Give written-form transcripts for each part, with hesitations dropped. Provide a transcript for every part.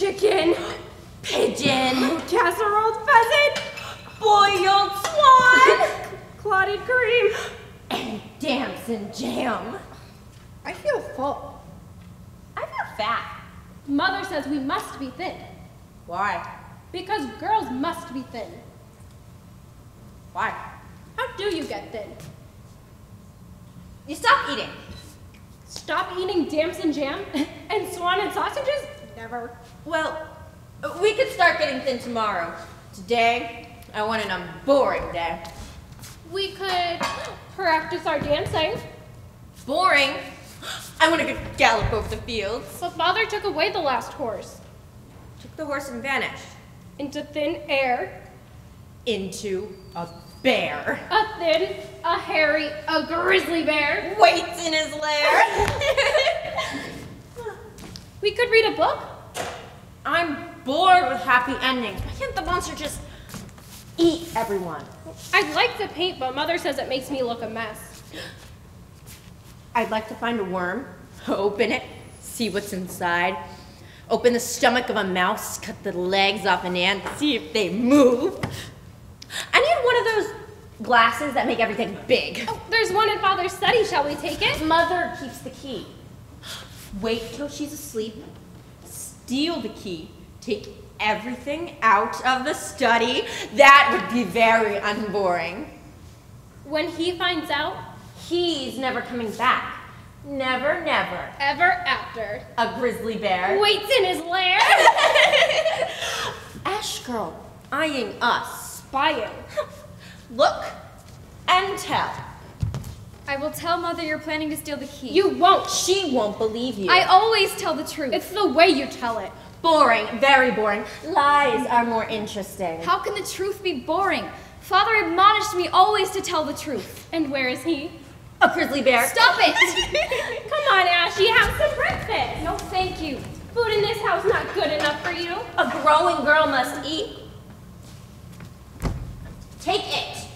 chicken, pigeon, casserole pheasant, boiled swan, clotted cream, and damson jam. I feel full. I feel fat. Mother says we must be thin. Why? Because girls must be thin. Why? How do you get thin? You stop eating. Stop eating damson jam and swan and sausages? Never. Well, we could start getting thin tomorrow. Today, I want an unboring day. We could practice our dancing. Boring? I want to go gallop over the fields. But Father took away the last horse. Took the horse and vanished. Into thin air. Into a bear. A thin, a hairy, a grizzly bear. Waits in his lair. We could read a book. I'm bored with happy endings. Why can't the monster just eat everyone? I'd like to paint, but Mother says it makes me look a mess. I'd like to find a worm, open it, see what's inside. Open the stomach of a mouse, cut the legs off an ant, see if they move. I need one of those glasses that make everything big. Oh, there's one in Father's study. Shall we take it? Mother keeps the key. Wait till she's asleep, steal the key, take everything out of the study. That would be very unboring. When he finds out, he's never coming back. Never, never. Ever after. A grizzly bear. Waits in his lair. Ash girl, eyeing us. Spying. Look and tell. I will tell Mother you're planning to steal the key. You won't. She won't believe you. I always tell the truth. It's the way you tell it. Boring, very boring. Lies are more interesting. How can the truth be boring? Father admonished me always to tell the truth. And where is he? A grizzly bear. Stop it! Come on, Ashy, have some breakfast. No, thank you. Food in this house not good enough for you. A growing girl must eat. Take it.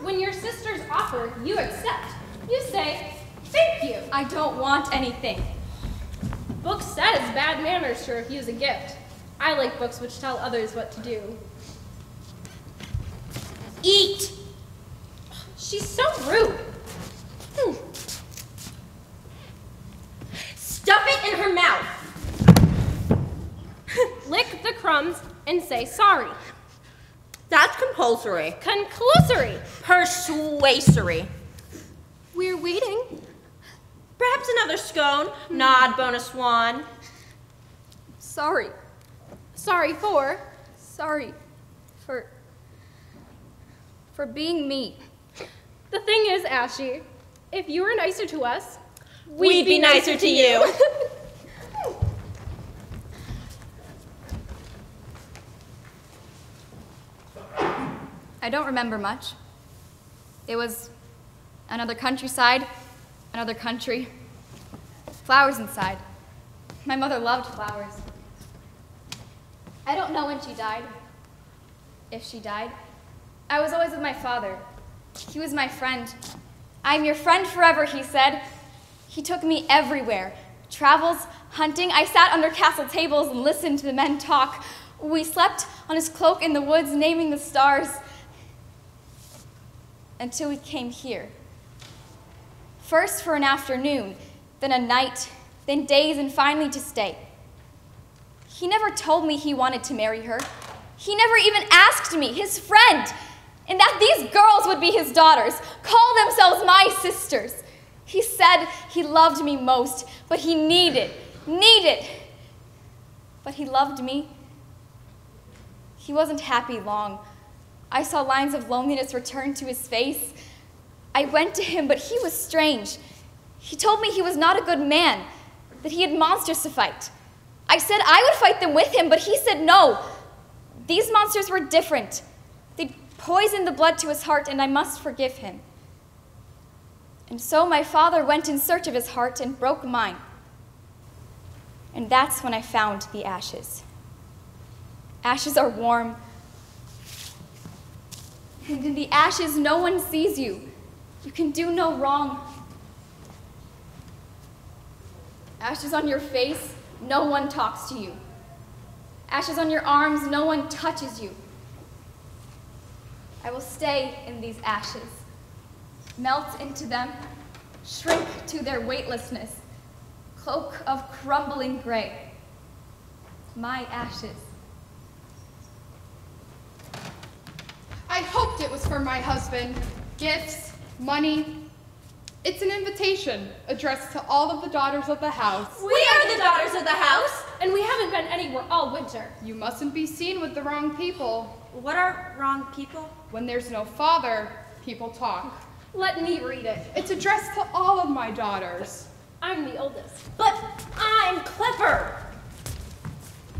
When your sisters offer, you accept. You say, thank you. I don't want anything. Book says bad manners to refuse a gift. I like books which tell others what to do. Eat. She's so rude. Stuff it in her mouth. Lick the crumbs and say sorry. That's compulsory. Conclusory. Persuasory. We're waiting. Perhaps another scone. Nod, bonus swan. Sorry. Sorry for. Sorry for being me. The thing is, Ashy, if you were nicer to us, we'd be nicer to you. I don't remember much. It was another countryside, another country. Flowers inside. My mother loved flowers. I don't know when she died. If she died. I was always with my father. He was my friend. I'm your friend forever, he said. He took me everywhere. Travels, hunting. I sat under castle tables and listened to the men talk. We slept on his cloak in the woods, naming the stars. Until we came here. First for an afternoon, then a night, then days, and finally to stay. He never told me he wanted to marry her. He never even asked me, his friend, and that these girls would be his daughters, call themselves my sisters. He said he loved me most, but he needed. But he loved me. He wasn't happy long. I saw lines of loneliness return to his face. I went to him, but he was strange. He told me he was not a good man, that he had monsters to fight. I said I would fight them with him, but he said no. These monsters were different. They poisoned the blood to his heart, and I must forgive him. And so my father went in search of his heart and broke mine. And that's when I found the ashes. Ashes are warm. And in the ashes, no one sees you. You can do no wrong. Ashes on your face, no one talks to you. Ashes on your arms, no one touches you. I will stay in these ashes, melt into them, shrink to their weightlessness, cloak of crumbling gray. My ashes. I hoped it was for my husband. Gifts, money. It's an invitation addressed to all of the daughters of the house. We are the daughters of the house. And we haven't been anywhere all winter. You mustn't be seen with the wrong people. What are wrong people? When there's no father, people talk. Let me read it. It's addressed to all of my daughters. I'm the oldest. But I'm Clipper.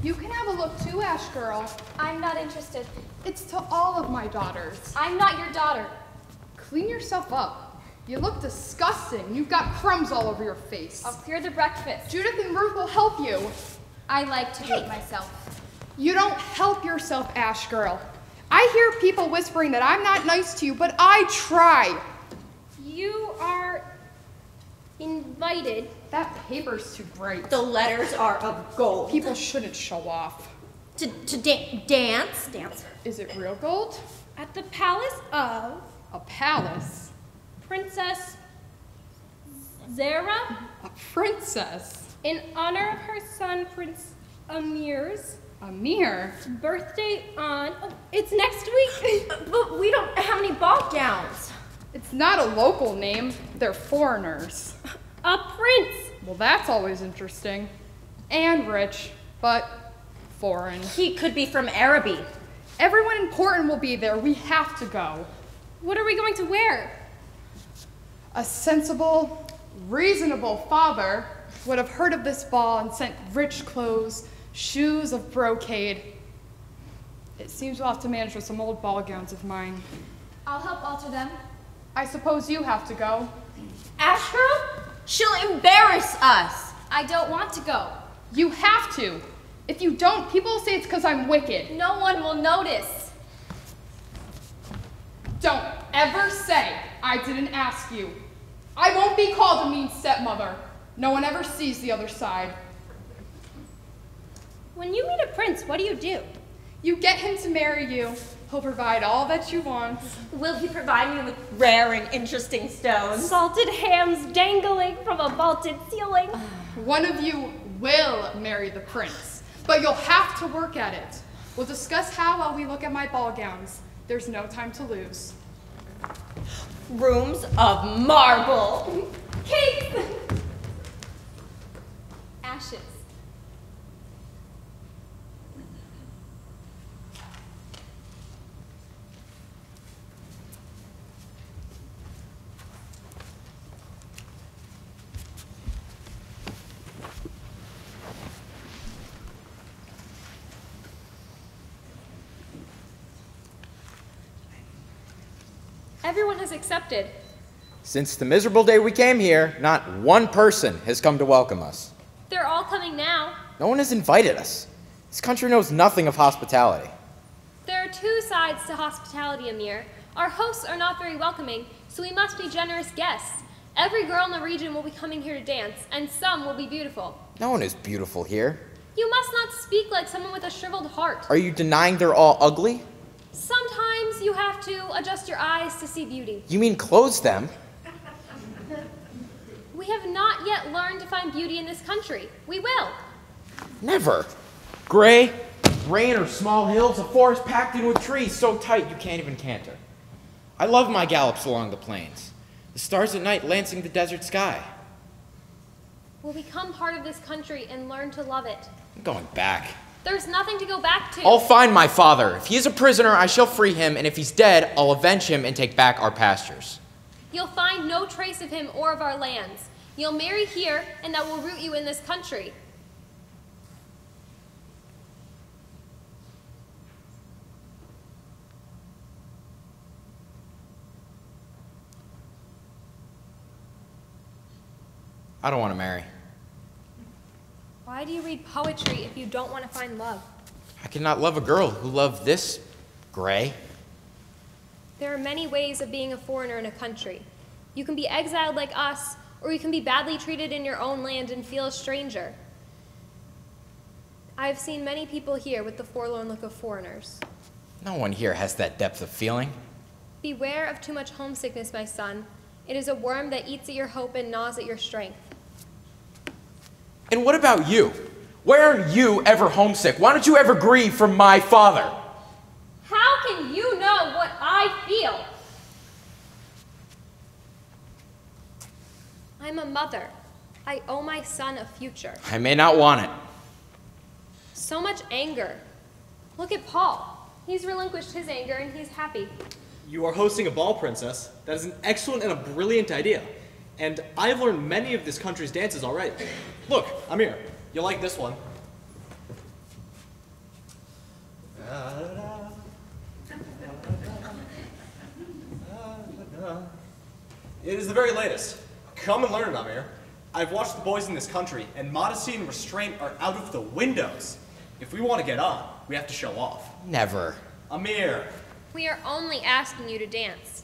You can have a look too, Ash Girl. I'm not interested. It's to all of my daughters. I'm not your daughter. Clean yourself up. You look disgusting. You've got crumbs all over your face. I'll clear the breakfast. Judith and Ruth will help you. I like to do it myself. You don't help yourself, Ash Girl. I hear people whispering that I'm not nice to you, but I try. You are invited. That paper's too bright. The letters are of gold. People shouldn't show off. To dance. Is it real gold? At the palace of A palace? Princess Zara, A princess? in honor of her son Prince Amir's Amir? birthday on, it's next week. But we don't have any ball gowns. It's not a local name. They're foreigners. A prince. Well, that's always interesting. And rich, but foreign. He could be from Araby. Everyone important will be there. We have to go. What are we going to wear? A sensible, reasonable father would have heard of this ball and sent rich clothes, shoes of brocade. It seems we'll have to manage with some old ball gowns of mine. I'll help alter them. I suppose you have to go. Ash Girl? She'll embarrass us. I don't want to go. You have to. If you don't, people will say it's because I'm wicked. No one will notice. Don't ever say I didn't ask you. I won't be called a mean stepmother. No one ever sees the other side. When you meet a prince, what do? You get him to marry you. He'll provide all that you want. Will he provide me with rare and interesting stones? Salted hams dangling from a vaulted ceiling. One of you will marry the prince, but you'll have to work at it. We'll discuss how while we look at my ball gowns. There's no time to lose. Rooms of marble. Cakes. Ashes. Everyone has accepted. Since the miserable day we came here, not one person has come to welcome us. They're all coming now. No one has invited us. This country knows nothing of hospitality. There are two sides to hospitality, Amir. Our hosts are not very welcoming, so we must be generous guests. Every girl in the region will be coming here to dance, and some will be beautiful. No one is beautiful here. You must not speak like someone with a shriveled heart. Are you denying they're all ugly? Sometimes you have to adjust your eyes to see beauty. You mean close them? We have not yet learned to find beauty in this country. We will. Never. Gray, rain or small hills, a forest packed in with trees so tight you can't even canter. I love my gallops along the plains. The stars at night lancing the desert sky. We'll become part of this country and learn to love it. I'm going back. There's nothing to go back to. I'll find my father. If he is a prisoner, I shall free him, and if he's dead, I'll avenge him and take back our pastures. You'll find no trace of him or of our lands. You'll marry here, and that will root you in this country. I don't want to marry. Why do you read poetry if you don't want to find love? I cannot love a girl who loved this, Gray. There are many ways of being a foreigner in a country. You can be exiled like us, or you can be badly treated in your own land and feel a stranger. I have seen many people here with the forlorn look of foreigners. No one here has that depth of feeling. Beware of too much homesickness, my son. It is a worm that eats at your hope and gnaws at your strength. And what about you? Why aren't you ever homesick? Why don't you ever grieve for my father? How can you know what I feel? I'm a mother. I owe my son a future. I may not want it. So much anger. Look at Paul. He's relinquished his anger and he's happy. You are hosting a ball, Princess. That is an excellent and a brilliant idea. And I've learned many of this country's dances already. Look, I'm here. You'll like this one. It is the very latest. Come and learn it, Amir. I've watched the boys in this country, and modesty and restraint are out of the windows. If we want to get on, we have to show off. Never. Amir. We are only asking you to dance.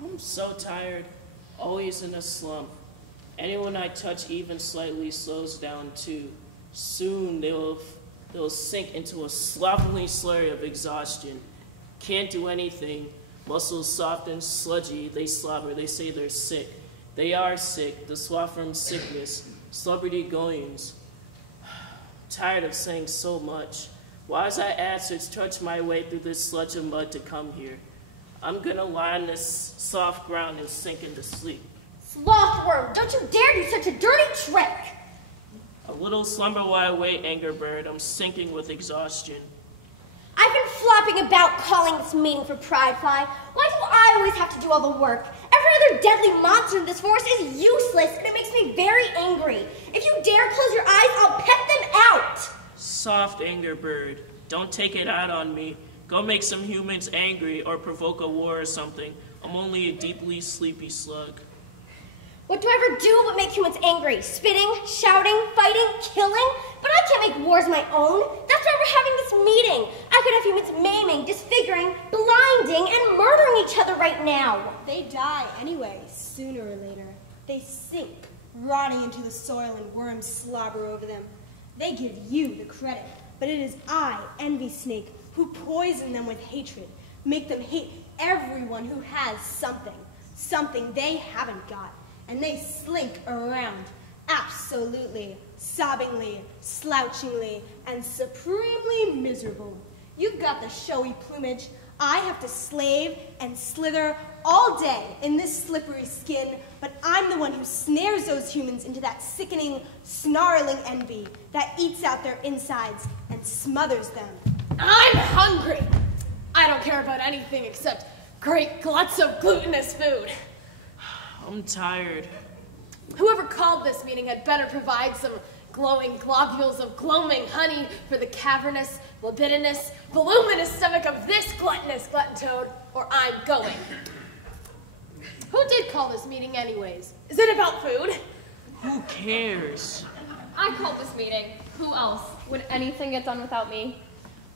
I'm so tired, always in a slump. Anyone I touch even slightly slows down too. Soon they'll sink into a slovenly slurry of exhaustion. Can't do anything. Muscles soft and sludgy, they slobber, they say they're sick. They are sick, the slough from sickness, celebrity goings. Tired of saying so much. Why as I answered, trudge my way through this sludge of mud to come here. I'm gonna lie on this soft ground and sink into sleep. Slothworm, don't you dare do such a dirty trick! A little slumber while I wait, anger bird. I'm sinking with exhaustion. I've been flopping about calling this meeting for Pridefly. Why do I always have to do all the work? Every other deadly monster in this forest is useless, and it makes me very angry. If you dare close your eyes, I'll pet them out! Soft anger bird. Don't take it out on me. Go make some humans angry or provoke a war or something. I'm only a deeply sleepy slug. What do I ever do but make humans angry? Spitting, shouting, fighting, killing? But I can't make wars my own. That's why we're having this meeting. I could have humans maiming, disfiguring, blinding, and murdering each other right now. They die anyway, sooner or later. They sink, rotting into the soil, and worms slobber over them. They give you the credit, but it is I, Envy Snake, who poison them with hatred, make them hate everyone who has something they haven't got, and they slink around, absolutely, sobbingly, slouchingly, and supremely miserable. You've got the showy plumage. I have to slave and slither all day in this slippery skin, but I'm the one who snares those humans into that sickening, snarling envy that eats out their insides and smothers them. I'm hungry. I don't care about anything except great gluts of glutinous food. I'm tired. Whoever called this meeting had better provide some glowing globules of gloaming honey for the cavernous, libidinous, voluminous stomach of this gluttonous glutton toad, or I'm going. Who did call this meeting anyways? Is it about food? Who cares? I called this meeting. Who else? Would anything get done without me?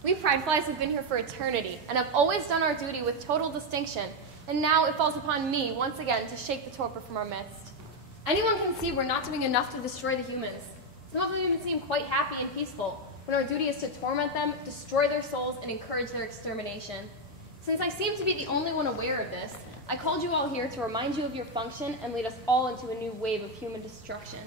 We Prideflies have been here for eternity, and have always done our duty with total distinction, and now it falls upon me, once again, to shake the torpor from our midst. Anyone can see we're not doing enough to destroy the humans. Some of them even seem quite happy and peaceful, when our duty is to torment them, destroy their souls, and encourage their extermination. Since I seem to be the only one aware of this, I called you all here to remind you of your function and lead us all into a new wave of human destruction.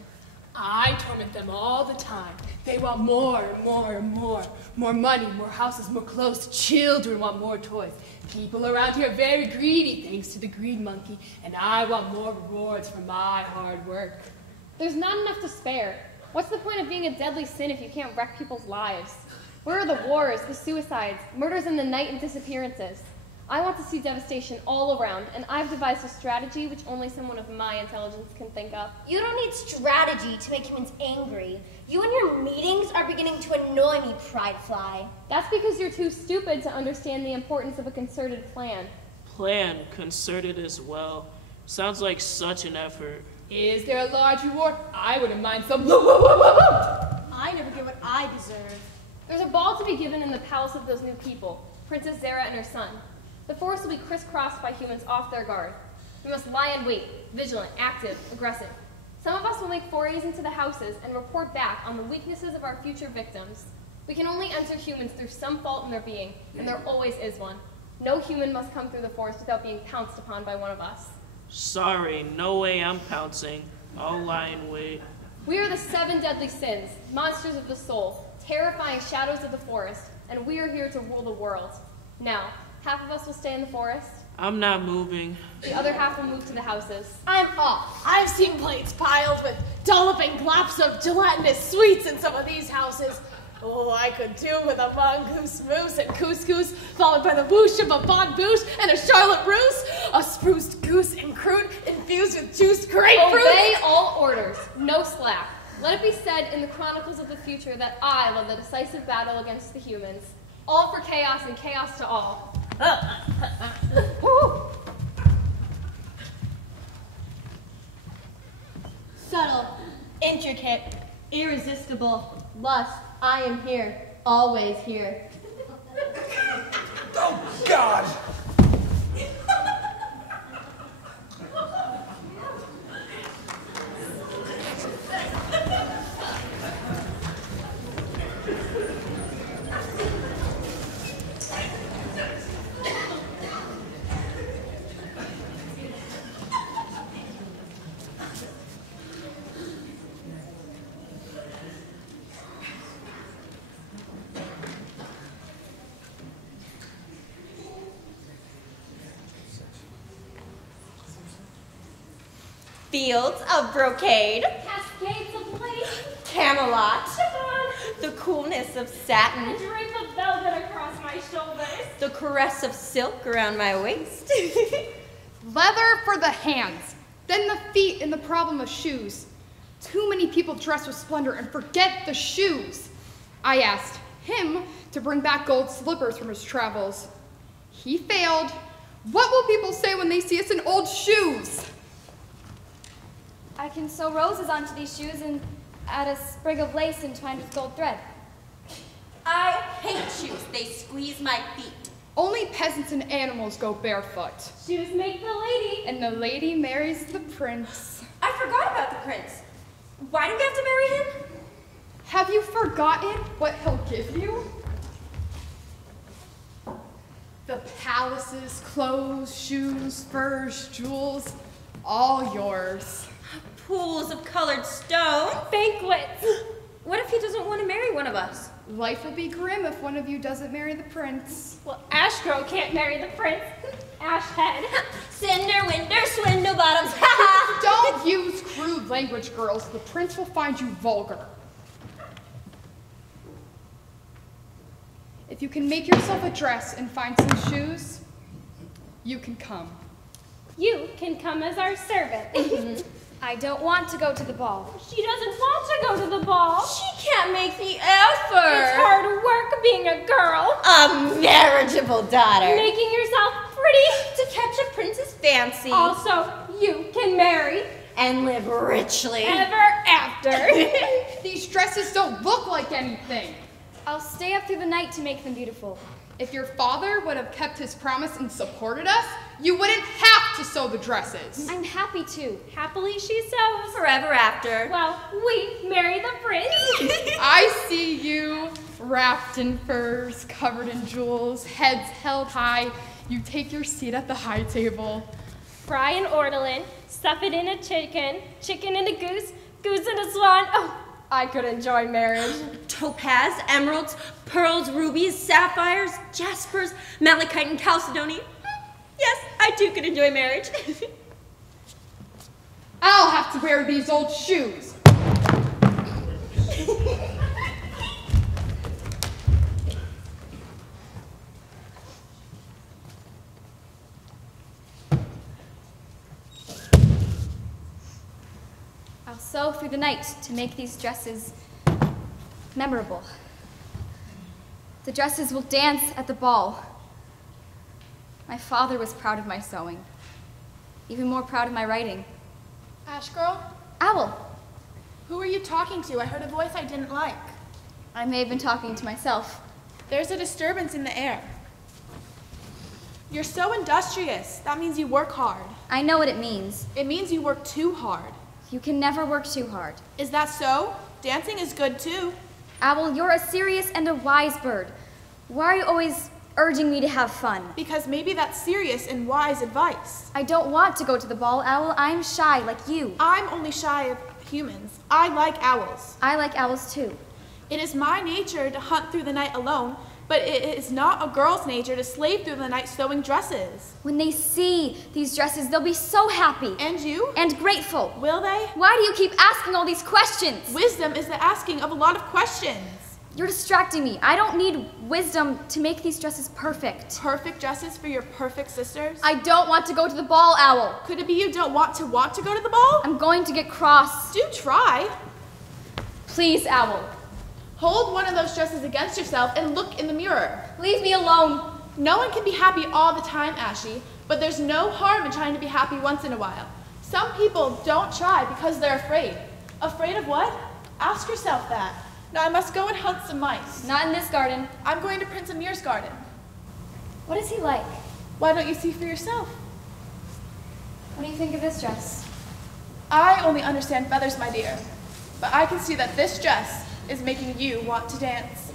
I torment them all the time. They want more and more and more. More money, more houses, more clothes. Children want more toys. People around here are very greedy, thanks to the greed monkey, and I want more rewards for my hard work. There's not enough to spare. What's the point of being a deadly sin if you can't wreck people's lives? Where are the wars, the suicides, murders in the night, and disappearances? I want to see devastation all around, and I've devised a strategy which only someone of my intelligence can think of. You don't need strategy to make humans angry. You and your meetings are beginning to annoy me, Pridefly. That's because you're too stupid to understand the importance of a concerted plan. Plan, concerted as well. Sounds like such an effort. Is there a large reward? I wouldn't mind some. I never get what I deserve. There's a ball to be given in the palace of those new people, Princess Zara and her son. The forest will be crisscrossed by humans off their guard. We must lie in wait, vigilant, active, aggressive. Some of us will make forays into the houses and report back on the weaknesses of our future victims. We can only enter humans through some fault in their being, and there always is one. No human must come through the forest without being pounced upon by one of us. Sorry, no way I'm pouncing. I'll lie in wait. We are the 7 deadly sins, monsters of the soul, terrifying shadows of the forest, and we are here to rule the world. Now, half of us will stay in the forest. I'm not moving. The other half will move to the houses. I'm off. I've seen plates piled with dolloping glops of gelatinous sweets in some of these houses. Oh, I could do with a mongoose mousse and couscous, followed by the whoosh of a bon bouche and a charlotte russe, a spruced goose and croûte infused with juiced grapefruit. Obey all orders, no slack. Let it be said in the chronicles of the future that I led the decisive battle against the humans. All for chaos and chaos to all. Subtle, intricate, irresistible, lust, I am here, always here. Oh, God! Fields of brocade, Cascades of lace, Camelot, chiffon, the coolness of satin, a drape of velvet across my shoulders. the caress of silk around my waist. Leather for the hands, then the feet and the problem of shoes. Too many people dress with splendor and forget the shoes. I asked him to bring back gold slippers from his travels. He failed. What will people say when they see us in old shoes? I can sew roses onto these shoes and add a sprig of lace entwined with gold thread. I hate shoes, they squeeze my feet. Only peasants and animals go barefoot. Shoes make the lady. And the lady marries the prince. I forgot about the prince. Why do we have to marry him? Have you forgotten what he'll give you? The palaces, clothes, shoes, furs, jewels, all yours. Pools of colored stone. Banquets. What if he doesn't want to marry one of us? Life will be grim if one of you doesn't marry the prince. Well, Ashgrove can't marry the prince. Ashhead. Cinder, winter, swindle bottoms. Don't use crude language, girls. The prince will find you vulgar. If you can make yourself a dress and find some shoes, you can come. You can come as our servant. I don't want to go to the ball. She doesn't want to go to the ball. She can't make the effort. It's hard work being a girl. A marriageable daughter. Making yourself pretty. To catch a prince's fancy. Also, you can marry. And live richly. Ever after. These dresses don't look like anything. I'll stay up through the night to make them beautiful. If your father would have kept his promise and supported us, you wouldn't have to sew the dresses. I'm happy to. Happily she sews. Forever after. Well, we marry the prince. I see you, wrapped in furs, covered in jewels, heads held high. You take your seat at the high table. Fry an ortolan, stuff it in a chicken, chicken in a goose, goose in a swan. Oh, I could enjoy marriage. Topaz, emeralds, pearls, rubies, sapphires, jaspers, malachite, and chalcedony. Yes, I too could enjoy marriage. I'll have to wear these old shoes. I'll sew through the night to make these dresses memorable. The dresses will dance at the ball. My father was proud of my sewing, even more proud of my writing. Ash girl, Owl, who are you talking to? I heard a voice I didn't like. I may have been talking to myself. There's a disturbance in the air. You're so industrious. That means you work hard. I know what it means. It means you work too hard. You can never work too hard. Is that so? Dancing is good too. Owl, you're a serious and a wise bird. Why are you always urging me to have fun? Because maybe that's serious and wise advice. I don't want to go to the ball, Owl. I'm shy like you. I'm only shy of humans. I like owls. I like owls too. It is my nature to hunt through the night alone, but it is not a girl's nature to slave through the night sewing dresses. When they see these dresses, they'll be so happy. And you? And grateful. Will they? Why do you keep asking all these questions? Wisdom is the asking of a lot of questions. You're distracting me. I don't need wisdom to make these dresses perfect. Perfect dresses for your perfect sisters? I don't want to go to the ball, Owl. Could it be you don't want to go to the ball? I'm going to get cross. Do try. Please, Owl. Hold one of those dresses against yourself and look in the mirror. Leave me alone. No one can be happy all the time, Ashy, but there's no harm in trying to be happy once in a while. Some people don't try because they're afraid. Afraid of what? Ask yourself that. Now I must go and hunt some mice. Not in this garden. I'm going to Prince Amir's garden. What is he like? Why don't you see for yourself? What do you think of this dress? I only understand feathers, my dear, but I can see that this dress is making you want to dance.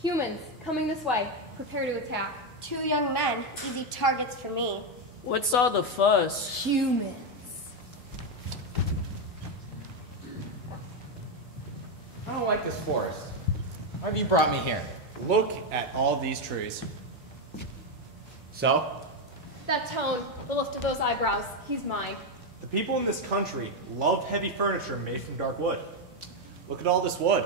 Humans, coming this way. Prepare to attack. 2 young men, easy targets for me. What's all the fuss? Humans. I don't like this forest. Why have you brought me here? Look at all these trees. So? That tone, the lift of those eyebrows, he's mine. The people in this country love heavy furniture made from dark wood. Look at all this wood.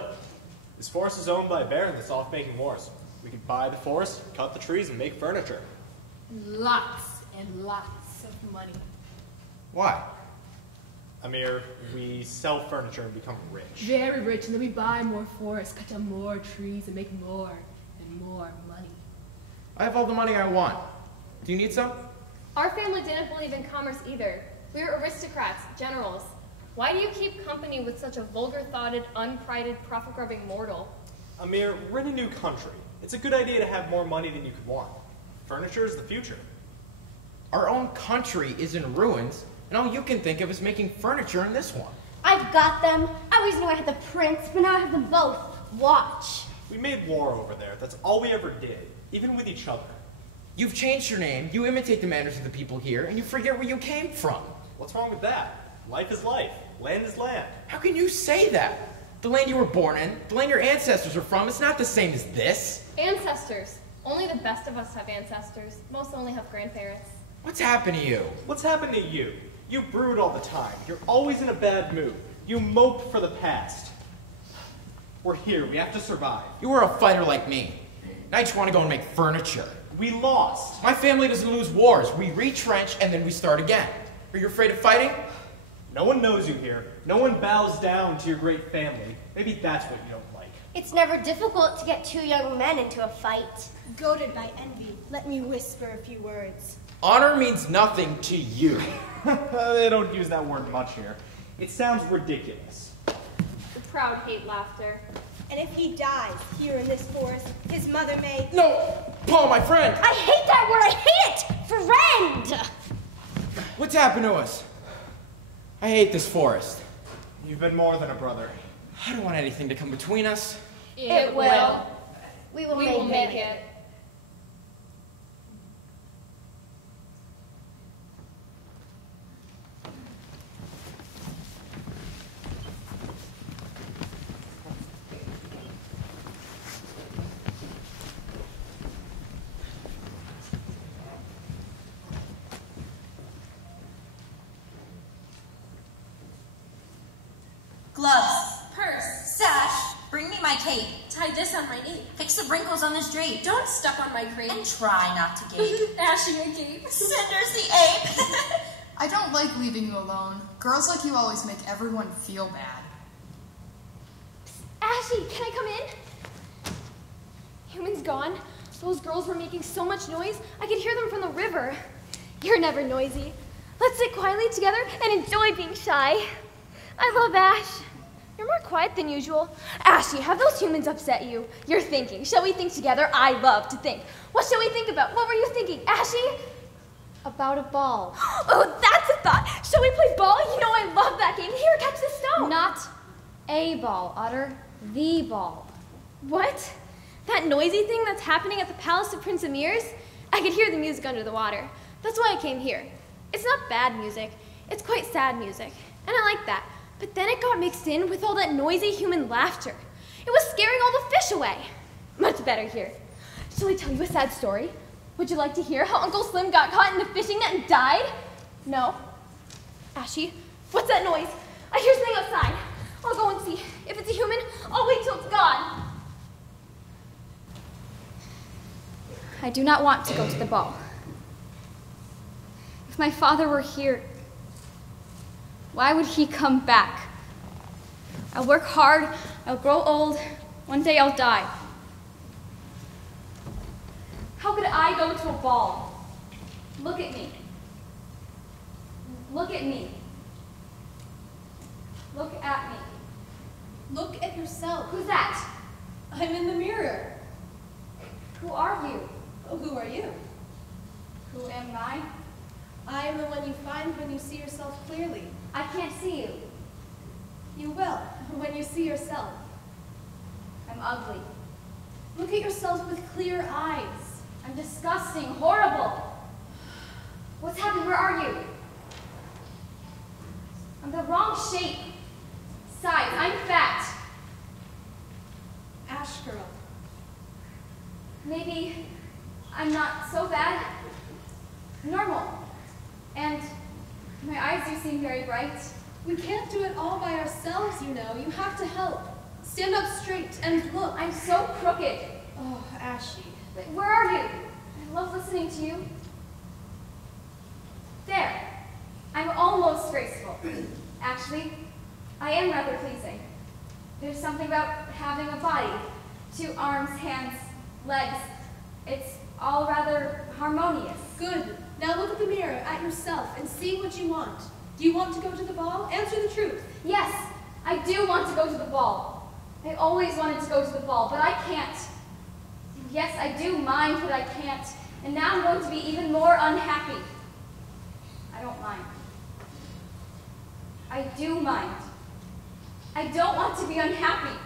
This forest is owned by a baron that's off making wars. We could buy the forest, cut the trees, and make furniture. Lots and lots of money. Why? Amir, we sell furniture and become rich. Very rich, and then we buy more forests, cut down more trees, and make more and more money. I have all the money I want. Do you need some? Our family didn't believe in commerce either. We were aristocrats, generals. Why do you keep company with such a vulgar-thoughted, unprided, profit-grubbing mortal? Amir, we're in a new country. It's a good idea to have more money than you could want. Furniture is the future. Our own country is in ruins, and all you can think of is making furniture in this one. I've got them. I always knew I had the prince, but now I have them both. Watch. We made war over there. That's all we ever did, even with each other. You've changed your name, you imitate the manners of the people here, and you forget where you came from. What's wrong with that? Life is life. Land is land. How can you say that? The land you were born in, the land your ancestors are from, it's not the same as this. Ancestors. Only the best of us have ancestors. Most only have grandparents. What's happened to you? What's happened to you? You brood all the time. You're always in a bad mood. You mope for the past. We're here. We have to survive. You were a fighter like me. Now you just want to go and make furniture. We lost. My family doesn't lose wars. We retrench and then we start again. Are you afraid of fighting? No one knows you here. No one bows down to your great family. Maybe that's what you don't like. It's never difficult to get 2 young men into a fight. Goaded by envy, let me whisper a few words. Honor means nothing to you. They don't use that word much here. It sounds ridiculous. The proud hate laughter. And if he dies here in this forest, his mother may... No! Paul, my friend! I hate that word! I hate it! Friend! What's happened to us? I hate this forest. You've been more than a brother. I don't want anything to come between us. It will. We will make it. my cape. Tie this on my knee. Fix the wrinkles on this drape. Don't step on my crepe. And try not to gape. Ashy a gape. Cinder's the ape. I don't like leaving you alone. Girls like you always make everyone feel bad. Ashy, can I come in? Human's gone. Those girls were making so much noise, I could hear them from the river. You're never noisy. Let's sit quietly together and enjoy being shy. I love Ash. You're more quiet than usual. Ashy, have those humans upset you? You're thinking. Shall we think together? I love to think. What shall we think about? What were you thinking, Ashy? About a ball. Oh, that's a thought. Shall we play ball? You know I love that game. Here, catch this stone. Not a ball, Otter. The ball. What? That noisy thing that's happening at the Palace of Prince Amir's? I could hear the music under the water. That's why I came here. It's not bad music. It's quite sad music. And I like that. But then it got mixed in with all that noisy human laughter. It was scaring all the fish away. Much better here. Shall I tell you a sad story? Would you like to hear how Uncle Slim got caught in the fishing net and died? No? Ashy, what's that noise? I hear something outside. I'll go and see. If it's a human, I'll wait till it's gone. I do not want to go to the ball. If my father were here, why would he come back? I'll work hard, I'll grow old, one day I'll die. How could I go to a ball? Look at me. Look at me. Look at me. Look at yourself. Who's that? I'm in the mirror. Who are you? Oh, who are you? Who am I? I am the one you find when you see yourself clearly. I can't see you. You will, when you see yourself. I'm ugly. Look at yourself with clear eyes. I'm disgusting, horrible. What's happened? Where are you? I'm the wrong shape. Size, I'm fat. Ash girl. Maybe I'm not so bad. Normal. And my eyes do seem very bright. We can't do it all by ourselves, you know. You have to help. Stand up straight and look. I'm so crooked. Oh, Ashy. But where are you? I love listening to you. There. I'm almost graceful. Actually, I am rather pleasing. There's something about having a body. 2 arms, hands, legs. It's all rather harmonious. Good. Now look at the mirror, at yourself, and see what you want. Do you want to go to the ball? Answer the truth. Yes, I do want to go to the ball. I always wanted to go to the ball, but I can't. Yes, I do mind that I can't, and now I'm going to be even more unhappy. I don't mind. I do mind. I don't want to be unhappy.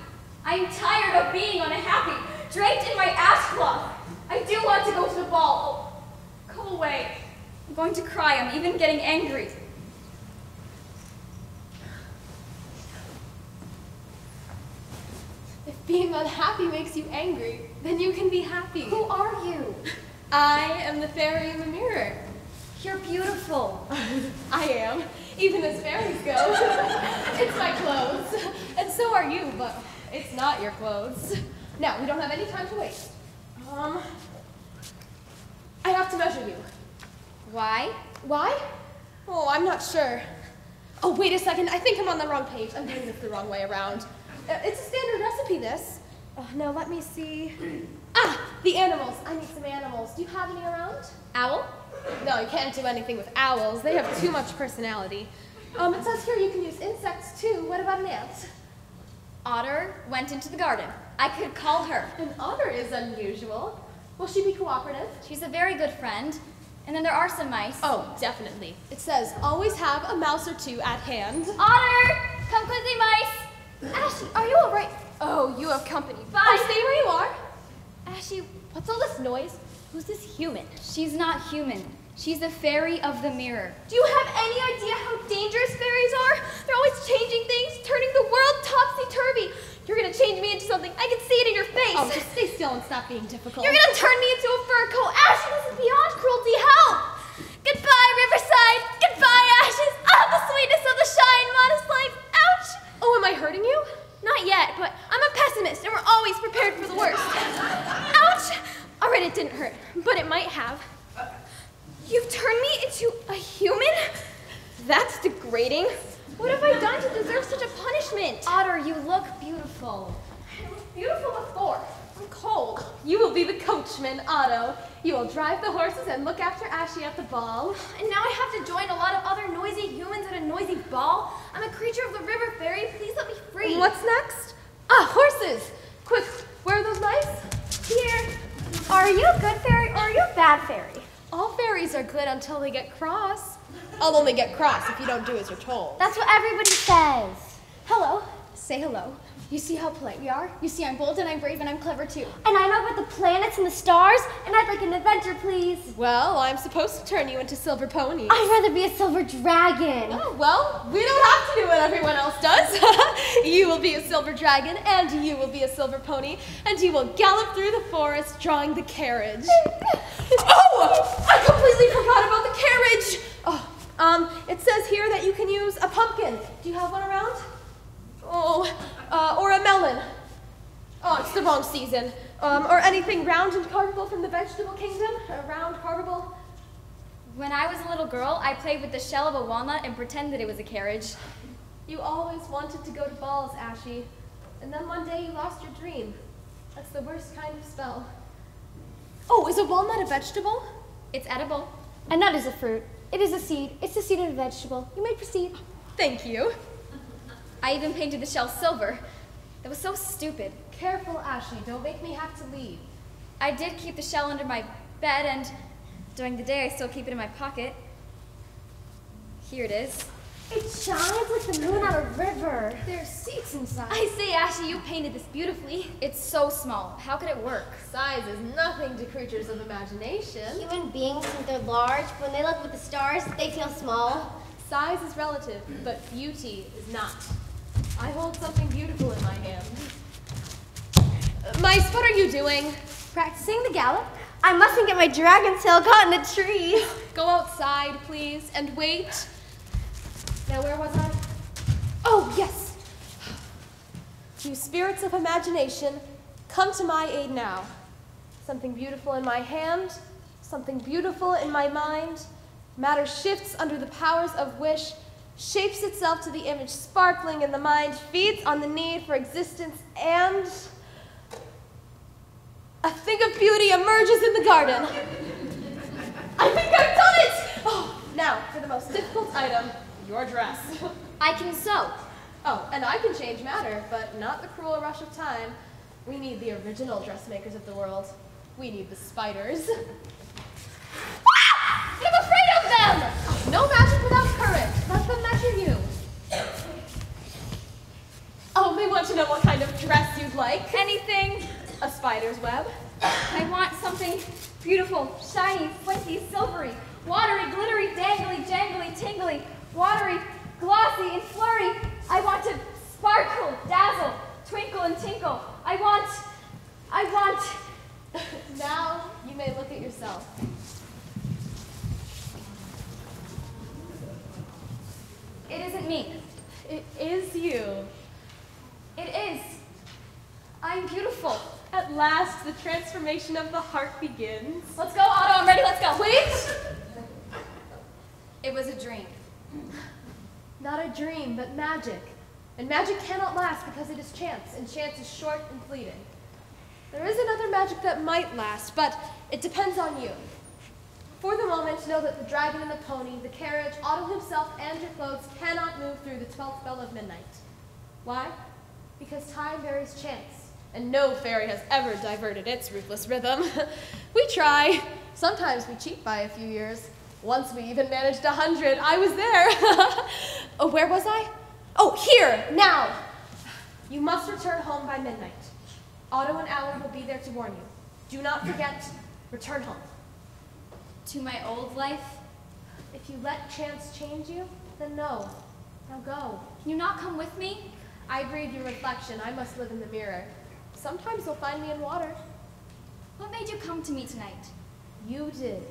I'm tired of being unhappy, draped in my ash cloth. I do want to go to the ball. Oh, go away. I'm going to cry. I'm even getting angry. If being unhappy makes you angry, then you can be happy. Who are you? I am the fairy in the mirror. You're beautiful. I am, even as fairies go. It's my clothes. And so are you, but it's not your clothes. Now, we don't have any time to waste. I have to measure you. Why? Why? Oh, I'm not sure. Oh, wait a second. I think I'm on the wrong page. I'm doing this the wrong way around. It's a standard recipe, this. Now, let me see. Ah, the animals. I need some animals. Do you have any around? Owl? No, you can't do anything with owls. They have too much personality. It says here you can use insects, too. What about an ant? Otter went into the garden. I could call her. An otter is unusual. Will she be cooperative? She's a very good friend. And then there are some mice. Oh, definitely. It says, always have a mouse or 2 at hand. Otter! Come quickly, mice! Ashy, are you all right? Oh, you have company. Bye. Oh, stay where you are. Ashy, what's all this noise? Who's this human? She's not human. She's the fairy of the mirror. Do you have any idea how dangerous fairies are? They're always changing things, turning the world topsy-turvy. You're gonna change me into something. I can see it in your face. Oh, just stay still and stop being difficult. You're gonna turn me into a fur coat. Ashy, this is beyond cruelty. Help! Goodbye, Riverside. Goodbye, Ashes. Ah, the sweetness of the shy and modest life. Ouch! Oh, am I hurting you? Not yet, but I'm a pessimist, and we're prepared for the worst. Ouch! All right, it didn't hurt, but it might have. You've turned me into a human? That's degrading. What have I done to deserve such a punishment? Otter, you look beautiful. I was beautiful before. I'm cold. You will be the coachman, Otto. You will drive the horses and look after Ashy at the ball. And now I have to join a lot of other noisy humans at a noisy ball? I'm a creature of the river fairy. Please let me free. And what's next? Ah, horses. Quick, where are those mice? Here. Are you a good fairy or are you a bad fairy? All fairies are good until they get cross. I'll only get cross if you don't do as you're told. That's what everybody says. Hello. Say hello. You see how polite we are? You see I'm bold and I'm brave and I'm clever too. And I know about the planets and the stars, and I'd like an adventure, please. Well, I'm supposed to turn you into silver ponies. I'd rather be a silver dragon. Oh, well, we don't have to do what everyone else does. You will be a silver dragon, and you will be a silver pony, and you will gallop through the forest drawing the carriage. Oh! I completely forgot about the carriage! It says here that you can use a pumpkin. Do you have one around? Oh, or a melon. Oh, it's the wrong season. Or anything round and carvable from the vegetable kingdom. A round carvable. When I was a little girl, I played with the shell of a walnut and pretended it was a carriage. You always wanted to go to balls, Ashy. And then one day you lost your dream. That's the worst kind of spell. Oh, is a walnut a vegetable? It's edible. A nut is a fruit. It is a seed. It's the seed of a vegetable. You may proceed. Thank you. I even painted the shell silver. That was so stupid. Careful, Ashley. Don't make me have to leave. I did keep the shell under my bed, and during the day I still keep it in my pocket. Here it is. It shines like the moon on a river. There's seeds inside. I say, Ashley, you painted this beautifully. It's so small. How could it work? Size is nothing to creatures of imagination. Human beings think they're large, but when they look up at the stars, they feel small. Size is relative, but beauty is not. I hold something beautiful in my hand. Mice, what are you doing? Practicing the gallop. I mustn't get my dragon tail caught in a tree. Go outside, please, and wait. Now, where was I? Oh, yes. You spirits of imagination, come to my aid now. Something beautiful in my hand, something beautiful in my mind. Matter shifts under the powers of wish, shapes itself to the image sparkling in the mind, feeds on the need for existence, and a thing of beauty emerges in the garden. I think I've done it! Oh, now, for the most difficult item, your dress. I can sew. Oh, and I can change matter, but not the cruel rush of time. We need the original dressmakers of the world. We need the spiders. I'm afraid of them! No magic without courage. Let them measure you. Oh, they want to know what kind of dress you'd like. Anything. A spider's web. I want something beautiful, shiny, flinky, silvery, watery, glittery, dangly, jangly, tingly, watery, glossy, and flurry. I want to sparkle, dazzle, twinkle, and tinkle. I want. Now you may look at yourself. It isn't me. It is you. It is. I'm beautiful. At last, the transformation of the heart begins. Let's go, Otto. I'm ready. Let's go. Wait! It was a dream. Not a dream, but magic. And magic cannot last because it is chance, and chance is short and fleeting. There is another magic that might last, but it depends on you. For the moment, know that the dragon and the pony, the carriage, Otto himself, and your clothes cannot move through the 12th bell of midnight. Why? Because time varies chance, and no fairy has ever diverted its ruthless rhythm. We try. Sometimes we cheat by a few years. Once we even managed 100. I was there. Oh, where was I? Oh, here, now. You must return home by midnight. Otto and Allie will be there to warn you. Do not forget, return home. To my old life? If you let chance change you, then no. Now go. Can you not come with me? I breathe your reflection. I must live in the mirror. Sometimes you'll find me in water. What made you come to me tonight? You did.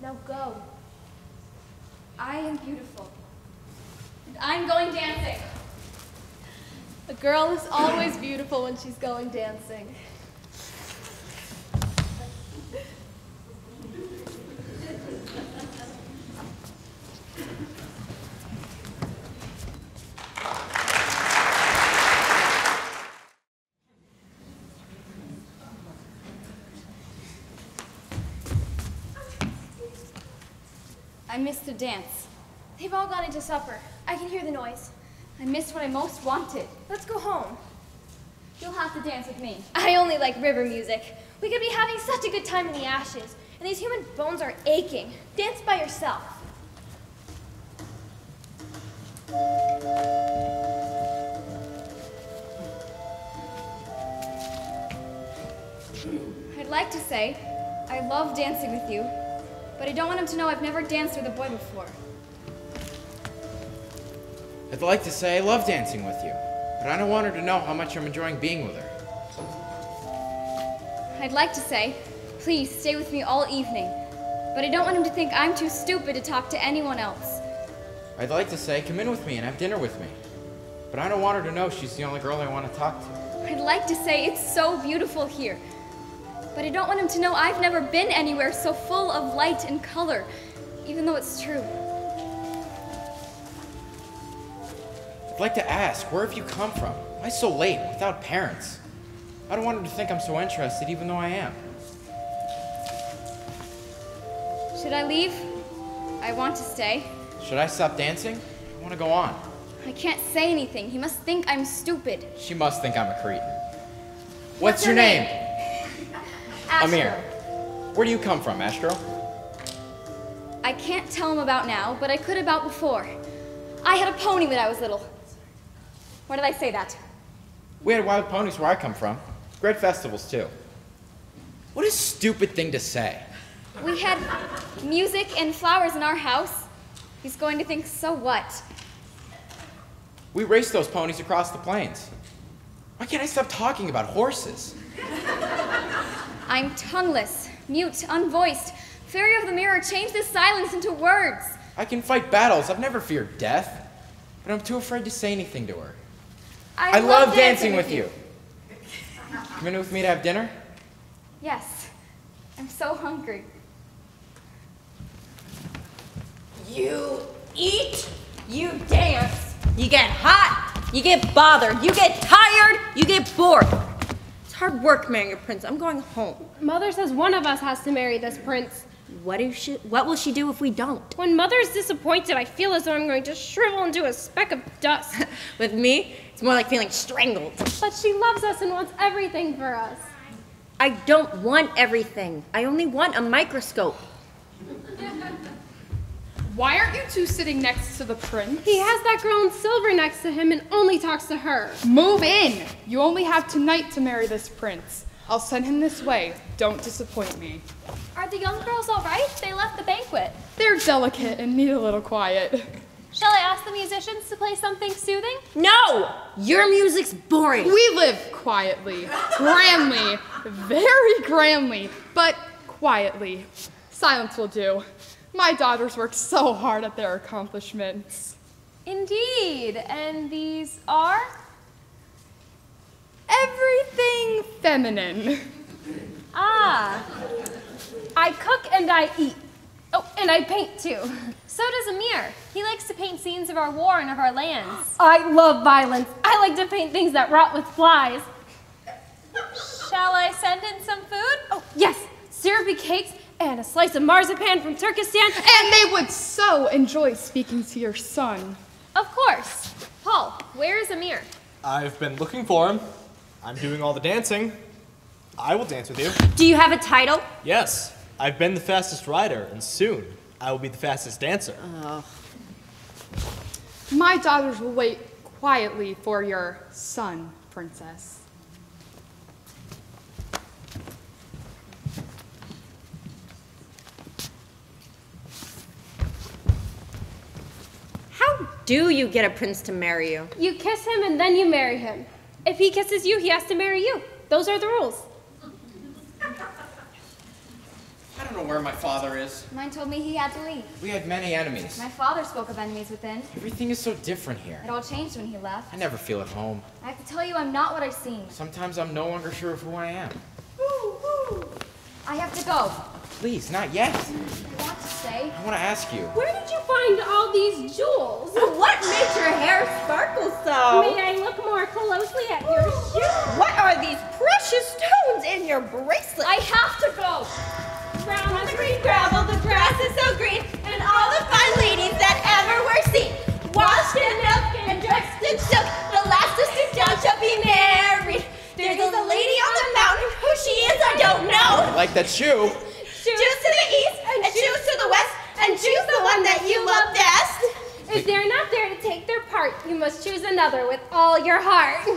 Now go. I am beautiful. And I'm going dancing. A girl is always beautiful when she's going dancing. I missed the dance. They've all gone into supper. I can hear the noise. I missed what I most wanted. Let's go home. You'll have to dance with me. I only like river music. We could be having such a good time in the ashes, and these human bones are aching. Dance by yourself. I'd like to say I love dancing with you, but I don't want him to know I've never danced with a boy before. I'd like to say I love dancing with you, but I don't want her to know how much I'm enjoying being with her. I'd like to say, please stay with me all evening, but I don't want him to think I'm too stupid to talk to anyone else. I'd like to say come in with me and have dinner with me, but I don't want her to know she's the only girl I want to talk to. I'd like to say it's so beautiful here, but I don't want him to know I've never been anywhere so full of light and color, even though it's true. I'd like to ask, where have you come from? Why so late, without parents? I don't want her to think I'm so interested, even though I am. Should I leave? I want to stay. Should I stop dancing? I want to go on. I can't say anything. He must think I'm stupid. She must think I'm a cretin. What's your name? Amir. Where do you come from, Astro? I can't tell him about now, but I could about before. I had a pony when I was little. Why did I say that? We had wild ponies where I come from. Great festivals, too. What a stupid thing to say. We had music and flowers in our house. He's going to think, so what? We raced those ponies across the plains. Why can't I stop talking about horses? I'm tongueless, mute, unvoiced. Fairy of the mirror, change this silence into words. I can fight battles. I've never feared death. But I'm too afraid to say anything to her. I love dancing with you. Come in with me to have dinner? Yes. I'm so hungry. You eat, you dance, you get hot, you get bothered, you get tired, you get bored. It's hard work marrying a prince. I'm going home. Mother says one of us has to marry this prince. What will she do if we don't? When Mother's disappointed, I feel as though I'm going to shrivel into a speck of dust. With me, it's more like feeling strangled. But she loves us and wants everything for us. I don't want everything. I only want a microscope. Why aren't you two sitting next to the prince? He has that girl in silver next to him and only talks to her. Move in! You only have tonight to marry this prince. I'll send him this way. Don't disappoint me. Are the young girls all right? They left the banquet. They're delicate and need a little quiet. Shall I ask the musicians to play something soothing? No! Your music's boring. We live quietly, grandly, very grandly, but quietly. Silence will do. My daughters work so hard at their accomplishments. Indeed. And these are? Everything feminine. Ah. I cook and I eat. Oh, and I paint too. So does Amir. He likes to paint scenes of our war and of our lands. I love violence. I like to paint things that rot with flies. Shall I send in some food? Oh, yes. Syrupy cakes and a slice of marzipan from Turkestan. And they would so enjoy speaking to your son. Of course. Paul, where is Amir? I've been looking for him. I'm doing all the dancing. I will dance with you. Do you have a title? Yes, I've been the fastest rider, and soon I will be the fastest dancer. My daughters will wait quietly for your son, princess. How do you get a prince to marry you? You kiss him and then you marry him. If he kisses you, he has to marry you. Those are the rules. I don't know where my father is. Mine told me he had to leave. We had many enemies. My father spoke of enemies within. Everything is so different here. It all changed when he left. I never feel at home. I have to tell you, I'm not what I seem. Sometimes I'm no longer sure of who I am. I have to go. Please, not yet. I want to stay. I want to ask you. Where did you find all these jewels? What made your hair sparkle so? May I look more closely at your shoes? What are these precious stones in your bracelet? I have to go. Brown on the green gravel, the grass is so green, and all the fine ladies that ever were seen, washed in milk and dressed in silk, the last of St. John shall be married. There's a lady on the mountain, who she is I don't know. I like that shoe. Choose to the east, and choose to the west, and choose the one that you love best. If they're not there to take their part, you must choose another with all your heart.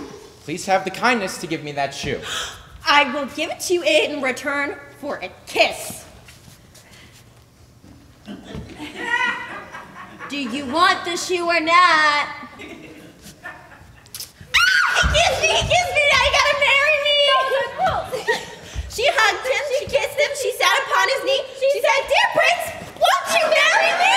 Please have the kindness to give me that shoe. I will give it to you in return for a kiss. Do you want the shoe or not? He kissed me, now you gotta marry me! No. She hugged him, she kissed him, she sat upon his knee, she said, "Dear Prince, won't you marry me?"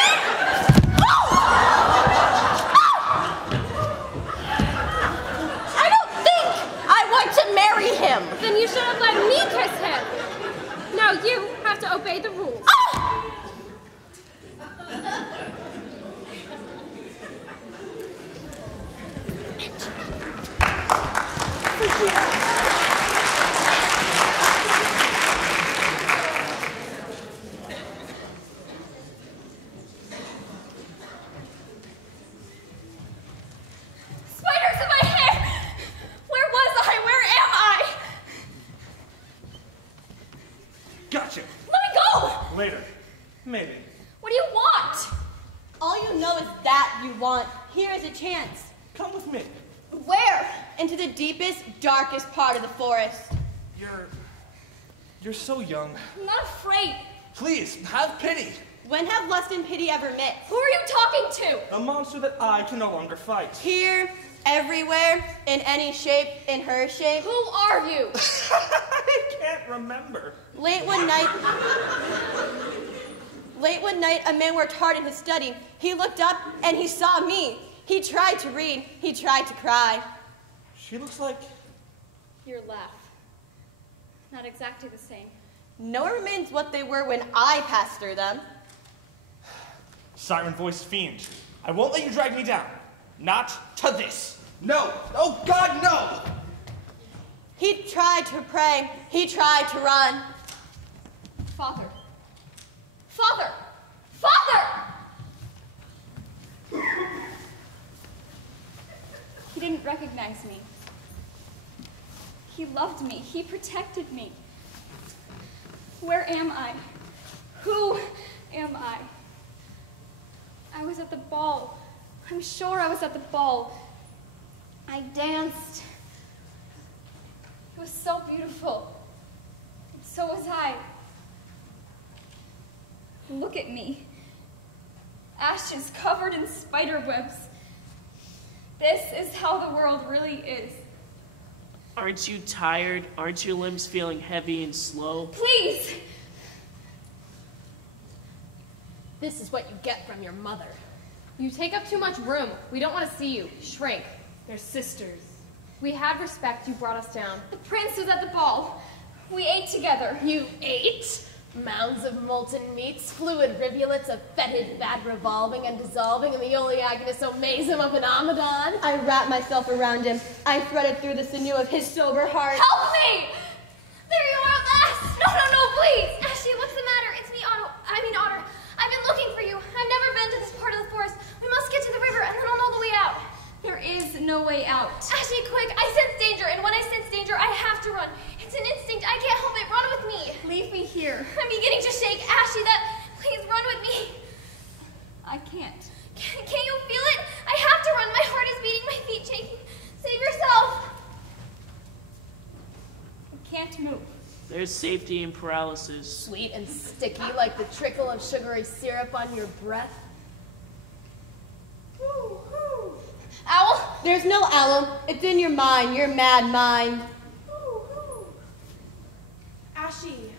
I don't think I want to marry him. Then you should have let me kiss him. Now you have to obey the rules. Spiders in my hair! Where was I? Where am I? Gotcha. Let me go! Later. Maybe. What do you want? All you know is that you want. Here is a chance. Come with me. Where? Into the deepest, darkest part of the forest. You're so young. I'm not afraid. Please, have pity. When have lust and pity ever met? Who are you talking to? A monster that I can no longer fight. Here, everywhere, in any shape, in her shape. Who are you? I can't remember. Late one night, a man worked hard in his study. He looked up and he saw me. He tried to read. He tried to cry. She looks like... Your laugh. Not exactly the same. No one remains what they were when I passed through them. Siren-voiced fiend. I won't let you drag me down. Not to this. No. Oh, God, no. He tried to pray. He tried to run. Father. Father! Father! He didn't recognize me. He loved me. He protected me. Where am I? Who am I? I was at the ball. I'm sure I was at the ball. I danced. It was so beautiful. And so was I. Look at me. Ashes covered in spider webs. This is how the world really is. Aren't you tired? Aren't your limbs feeling heavy and slow? Please! This is what you get from your mother. You take up too much room. We don't want to see you. Shrink. They're sisters. We had respect. You brought us down. The prince was at the ball. We ate together. You ate? Mounds of molten meats, fluid rivulets of fetid fat revolving and dissolving in the oleaginous-omazum of an Amadon. I wrapped myself around him. I threaded through the sinew of his sober heart. Help me! There you are at last! No, please! Ashley, what's the matter? It's me, Otter. I've been looking for you. I've never been to this part of the forest. We must get to the river, and then I'll know the way out. There is no way out. Ashley, quick! I sense danger, and when I sense danger, I have to run. It's an instinct. I can't help it. Run with me. Leave me here. I'm beginning to shake. Ashley, please run with me. I can't. Can't you feel it? I have to run. My heart is beating, my feet shaking. Save yourself. I can't move. There's safety in paralysis. Sweet and sticky like the trickle of sugary syrup on your breath. Owl? There's no owl. It's in your mind, your mad mind. Ashy.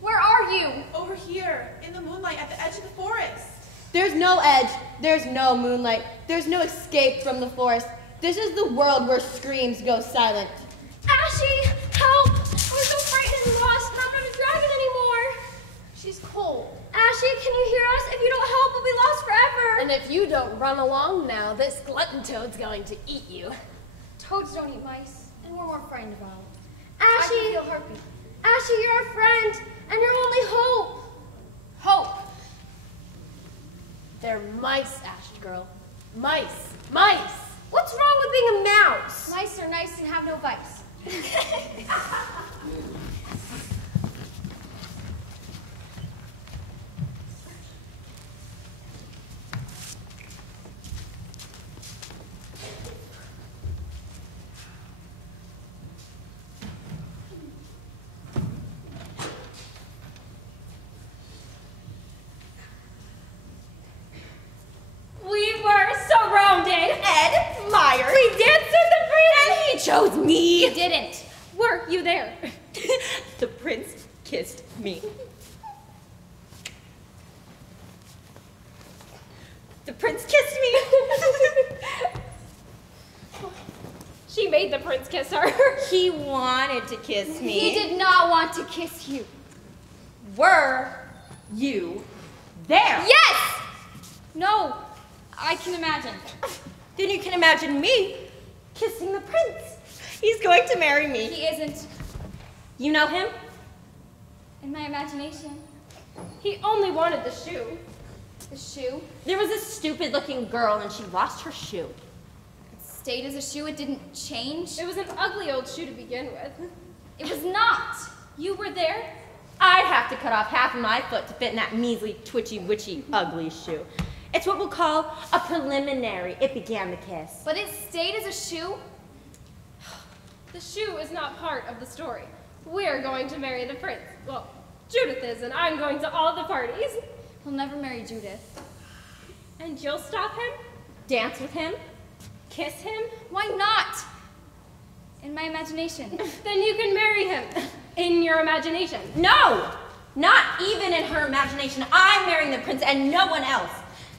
Where are you? Over here, in the moonlight at the edge of the forest. There's no edge. There's no moonlight. There's no escape from the forest. This is the world where screams go silent. Ashy, help! I'm so frightened and lost. I'm not a dragon anymore. run along now. This glutton toad's going to eat you. Toads don't eat mice, and we're more frightened about it. Ashy! I can feel heartbeat. Ashy, you're our friend, and your only hope. Hope. They're mice, Ashy girl. Mice. Mice. What's wrong with being a mouse? Mice are nice and have no vice. We were surrounded. Admired. We danced with the prince. And he chose me. You didn't. Were you there? The prince kissed me. The prince kissed me. She made the prince kiss her. He wanted to kiss me. He did not want to kiss you. Were you there? Yes! No, I can imagine. Then you can imagine me kissing the prince. He's going to marry me. He isn't. You know him? In my imagination. He only wanted the shoe. The shoe? There was a stupid-looking girl, and she lost her shoe. It stayed as a shoe, it didn't change. It was an ugly old shoe to begin with. It was not. You were there? I'd have to cut off half of my foot to fit in that measly, twitchy-witchy, ugly shoe. It's what we'll call a preliminary. It began the kiss. But it stayed as a shoe? The shoe is not part of the story. We're going to marry the prince. Well, Judith is, and I'm going to all the parties. We'll never marry Judith. And you'll stop him? Dance with him? Kiss him? Why not? In my imagination. Then you can marry him. In your imagination. No! Not even in her imagination. I'm marrying the prince and no one else.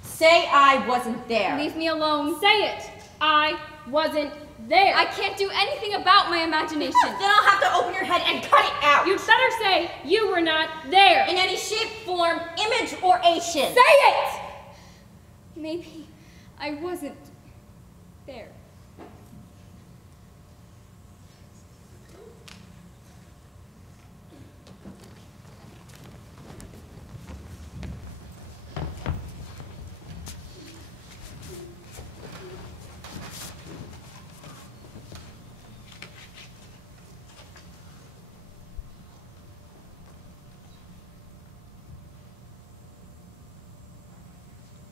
Say I wasn't there. Leave me alone. Say it. I wasn't there. I can't do anything about my imagination. Then I'll have to open your head and cut it out. You'd better say you were not there. In any shape, form, image, or ation. Say it! Maybe I wasn't there.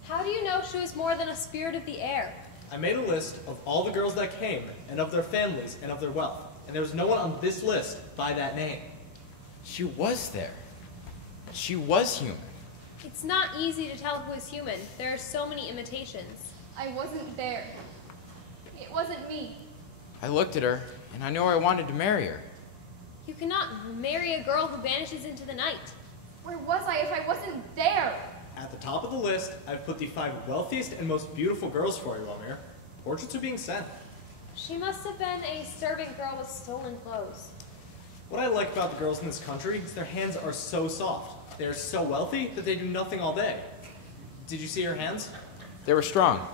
How do you know she was more than a spirit of the air? I made a list of all the girls that came, and of their families, and of their wealth. And there was no one on this list by that name. She was there. She was human. It's not easy to tell who is human. There are so many imitations. I wasn't there. It wasn't me. I looked at her, and I knew I wanted to marry her. You cannot marry a girl who vanishes into the night. Where was I if I wasn't there? At the top of the list, I've put the 5 wealthiest and most beautiful girls for you, Amir. Portraits are being sent. She must have been a servant girl with stolen clothes. What I like about the girls in this country is their hands are so soft. They are so wealthy that they do nothing all day. Did you see her hands? They were strong.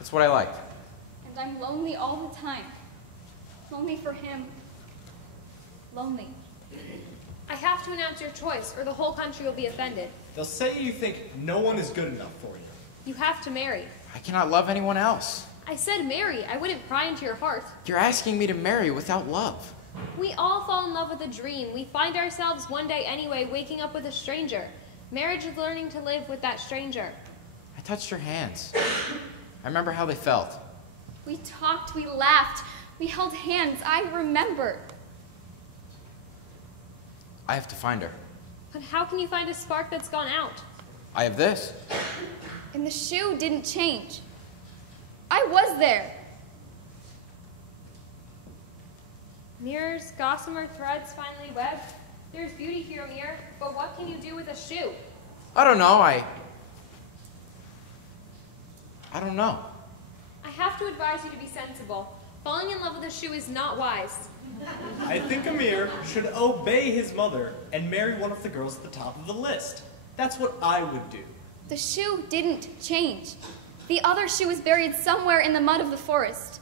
That's what I liked. And I'm lonely all the time. Lonely for him. Lonely. I have to announce your choice, or the whole country will be offended. They'll say you think no one is good enough for you. You have to marry. I cannot love anyone else. I said marry. I wouldn't pry into your heart. You're asking me to marry without love. We all fall in love with a dream. We find ourselves one day anyway waking up with a stranger. Marriage is learning to live with that stranger. I touched her hands. I remember how they felt. We talked, we laughed, we held hands. I remember. I have to find her. But how can you find a spark that's gone out? I have this. And the shoe didn't change. I was there. Mirrors, gossamer threads finely webbed. There's beauty here, Amir, but what can you do with a shoe? I don't know. I don't know. I have to advise you to be sensible. Falling in love with a shoe is not wise. I think Amir should obey his mother and marry one of the girls at the top of the list. That's what I would do. The shoe didn't change. The other shoe is buried somewhere in the mud of the forest.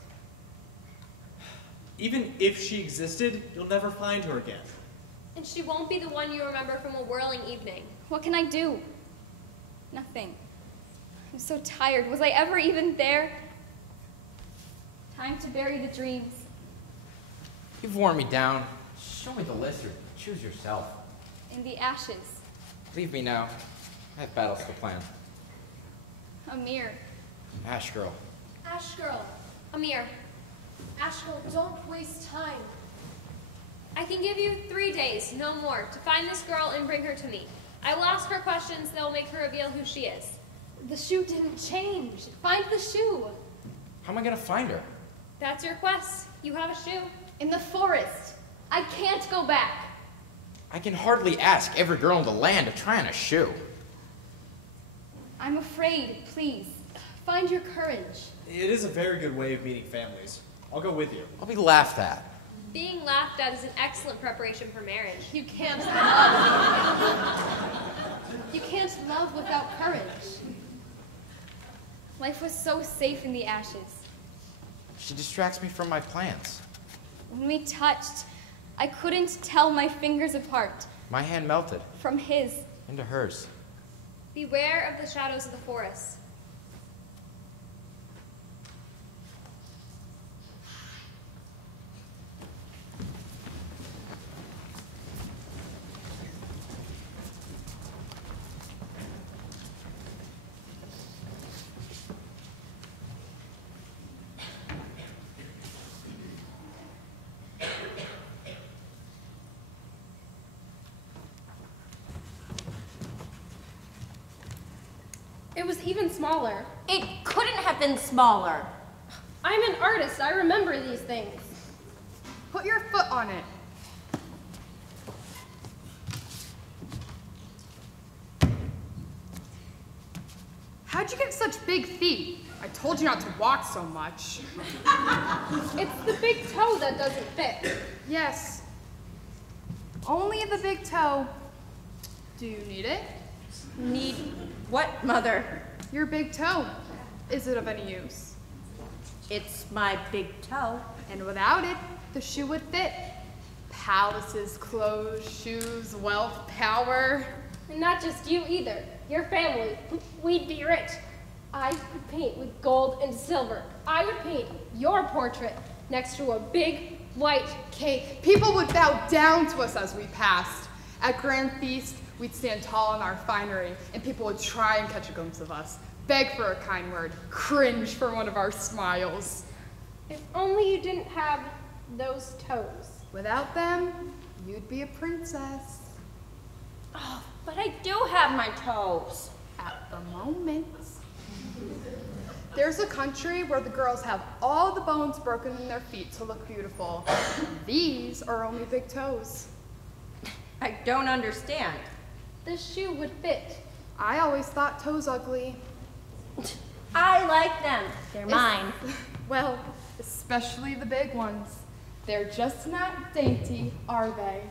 Even if she existed, you'll never find her again. And she won't be the one you remember from a whirling evening. What can I do? Nothing. I'm so tired. Was I ever even there? Time to bury the dreams. You've worn me down. Show me the list or choose yourself. In the ashes. Leave me now. I have battles to plan. Amir. Ash girl. Ash girl. Amir, Ash girl, don't waste time. I can give you 3 days, no more, to find this girl and bring her to me. I will ask her questions that will make her reveal who she is. The shoe didn't change. Find the shoe. How am I gonna find her? That's your quest. You have a shoe. In the forest. I can't go back. I can hardly ask every girl in the land to try on a shoe. I'm afraid, please. Find your courage. It is a very good way of meeting families. I'll go with you. I'll be laughed at. Being laughed at is an excellent preparation for marriage. You can't love. You can't love without courage. Life was so safe in the ashes. She distracts me from my plans. When we touched, I couldn't tell my fingers apart My hand melted from his. into hers. Beware of the shadows of the forest. It was even smaller. It couldn't have been smaller. I'm an artist. I remember these things. Put your foot on it. How'd you get such big feet? I told you not to walk so much. It's the big toe that doesn't fit. Yes. Only the big toe. Do you need it? Need what, Mother? Your big toe. Is it of any use? It's my big toe. And without it, the shoe would fit. Palaces, clothes, shoes, wealth, power. And not just you either. Your family. We'd be rich. I could paint with gold and silver. I would paint your portrait next to a big white cake. People would bow down to us as we passed. At grand feast, we'd stand tall in our finery, and people would try and catch a glimpse of us, beg for a kind word, cringe for one of our smiles. If only you didn't have those toes. Without them, you'd be a princess. Oh, but I do have my toes. At the moment. There's a country where the girls have all the bones broken in their feet to look beautiful. These are only big toes. I don't understand. The shoe would fit. I always thought toes ugly. I like them. They're mine. Well, especially the big ones. They're just not dainty, are they?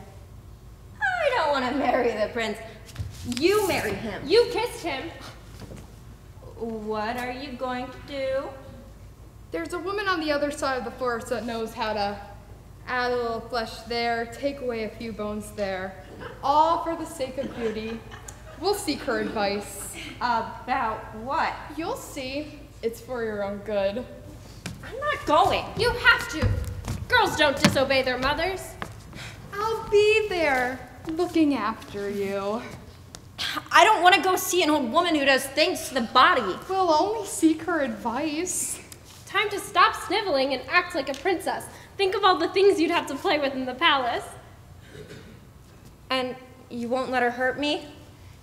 I don't want to marry the prince. You marry him. You kissed him. What are you going to do? There's a woman on the other side of the forest that knows how to add a little flesh there, take away a few bones there, all for the sake of beauty. We'll seek her advice. About what? You'll see. It's for your own good. I'm not going. You have to. Girls don't disobey their mothers. I'll be there, looking after you. I don't want to go see an old woman who does things to the body. We'll only seek her advice. Time to stop sniveling and act like a princess. Think of all the things you'd have to play with in the palace. And you won't let her hurt me?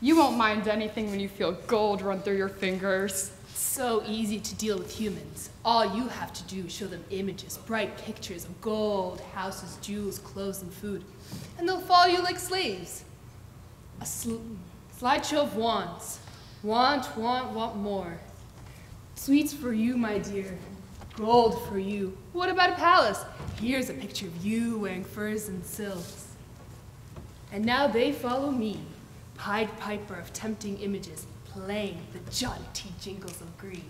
You won't mind anything when you feel gold run through your fingers. So easy to deal with humans. All you have to do is show them images, bright pictures of gold, houses, jewels, clothes, and food. And they'll follow you like slaves. A slideshow of wants. Want more. Sweets for you, my dear. Gold for you. What about a palace? Here's a picture of you wearing furs and silks. And now they follow me, Pied Piper of tempting images, playing the jaunty jingles of greed.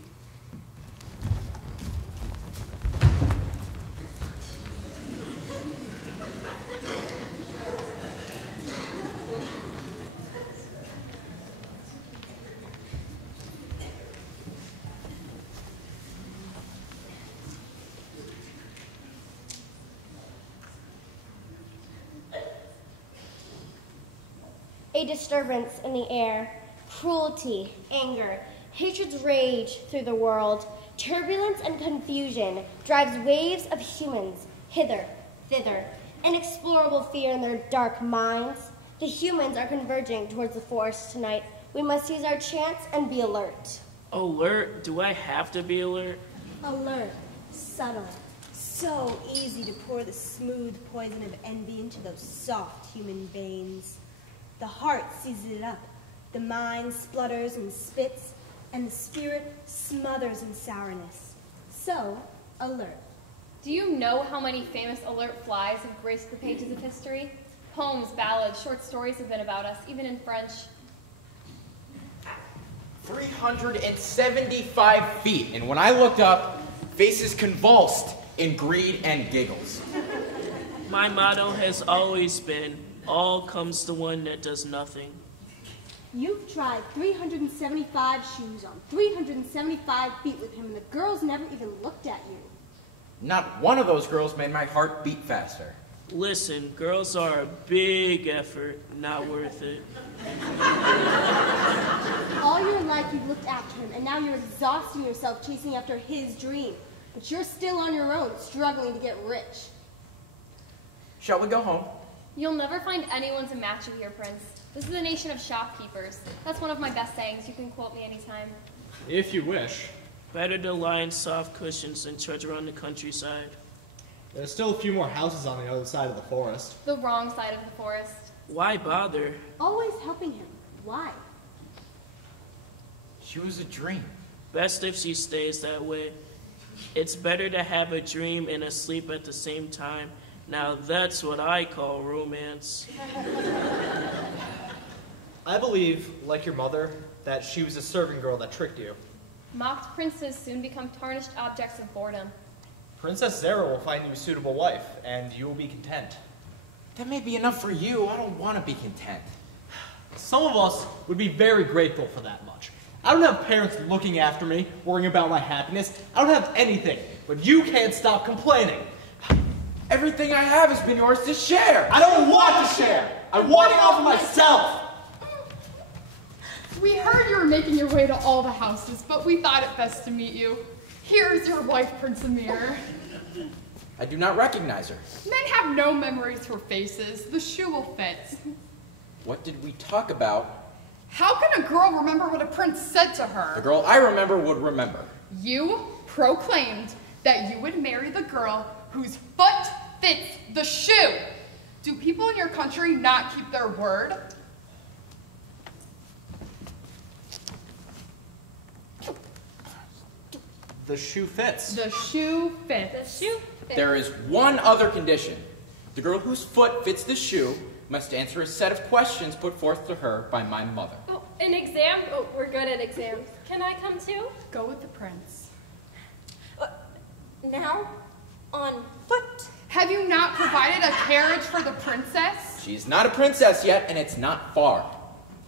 a disturbance in the air, cruelty, anger, hatred's rage through the world, turbulence and confusion drives waves of humans hither, thither, inexplorable fear in their dark minds. The humans are converging towards the forest tonight. We must seize our chance and be alert. Alert? Do I have to be alert? Alert, subtle, so easy to pour the smooth poison of envy into those soft human veins. The heart seizes it up, the mind splutters and spits, and the spirit smothers in sourness. So, alert. Do you know how many famous alert flies have graced the pages of history? Poems, ballads, short stories have been about us, even in French. 375 feet, and when I looked up, faces convulsed in greed and giggles. My motto has always been, all comes to one that does nothing. You've tried 375 shoes on 375 feet with him, and the girls never even looked at you. Not one of those girls made my heart beat faster. Listen, girls are a big effort, not worth it. All your life you've looked after him, and now you're exhausting yourself chasing after his dream. But you're still on your own, struggling to get rich. Shall we go home? You'll never find anyone to match you here, Prince. This is a nation of shopkeepers. That's one of my best sayings. You can quote me anytime. If you wish. Better to lie in soft cushions than trudge around the countryside. There's still a few more houses on the other side of the forest. The wrong side of the forest. Why bother? Always helping him. Why? She was a dream. Best if she stays that way. It's better to have a dream and a sleep at the same time. Now that's what I call romance. I believe, like your mother, that she was a serving girl that tricked you. Mocked princes soon become tarnished objects of boredom. Princess Zara will find you a suitable wife, and you will be content. That may be enough for you. I don't want to be content. Some of us would be very grateful for that much. I don't have parents looking after me, worrying about my happiness. I don't have anything, but you can't stop complaining. Everything I have has been yours to share. I don't want to share. I want it all for myself. We heard you were making your way to all the houses, but we thought it best to meet you. Here's your wife, Prince Amir. I do not recognize her. Men have no memories for faces. The shoe will fit. What did we talk about? How can a girl remember what a prince said to her? The girl I remember would remember. You proclaimed that you would marry the girl whose foot fits the shoe. Do people in your country not keep their word? The shoe fits. The shoe fits. The shoe fits. There is one other condition. The girl whose foot fits the shoe must answer a set of questions put forth to her by my mother. Oh, an exam? Oh, we're good at exams. Can I come too? Go with the prince. Now, on foot. Have you not provided a carriage for the princess? She's not a princess yet, and it's not far.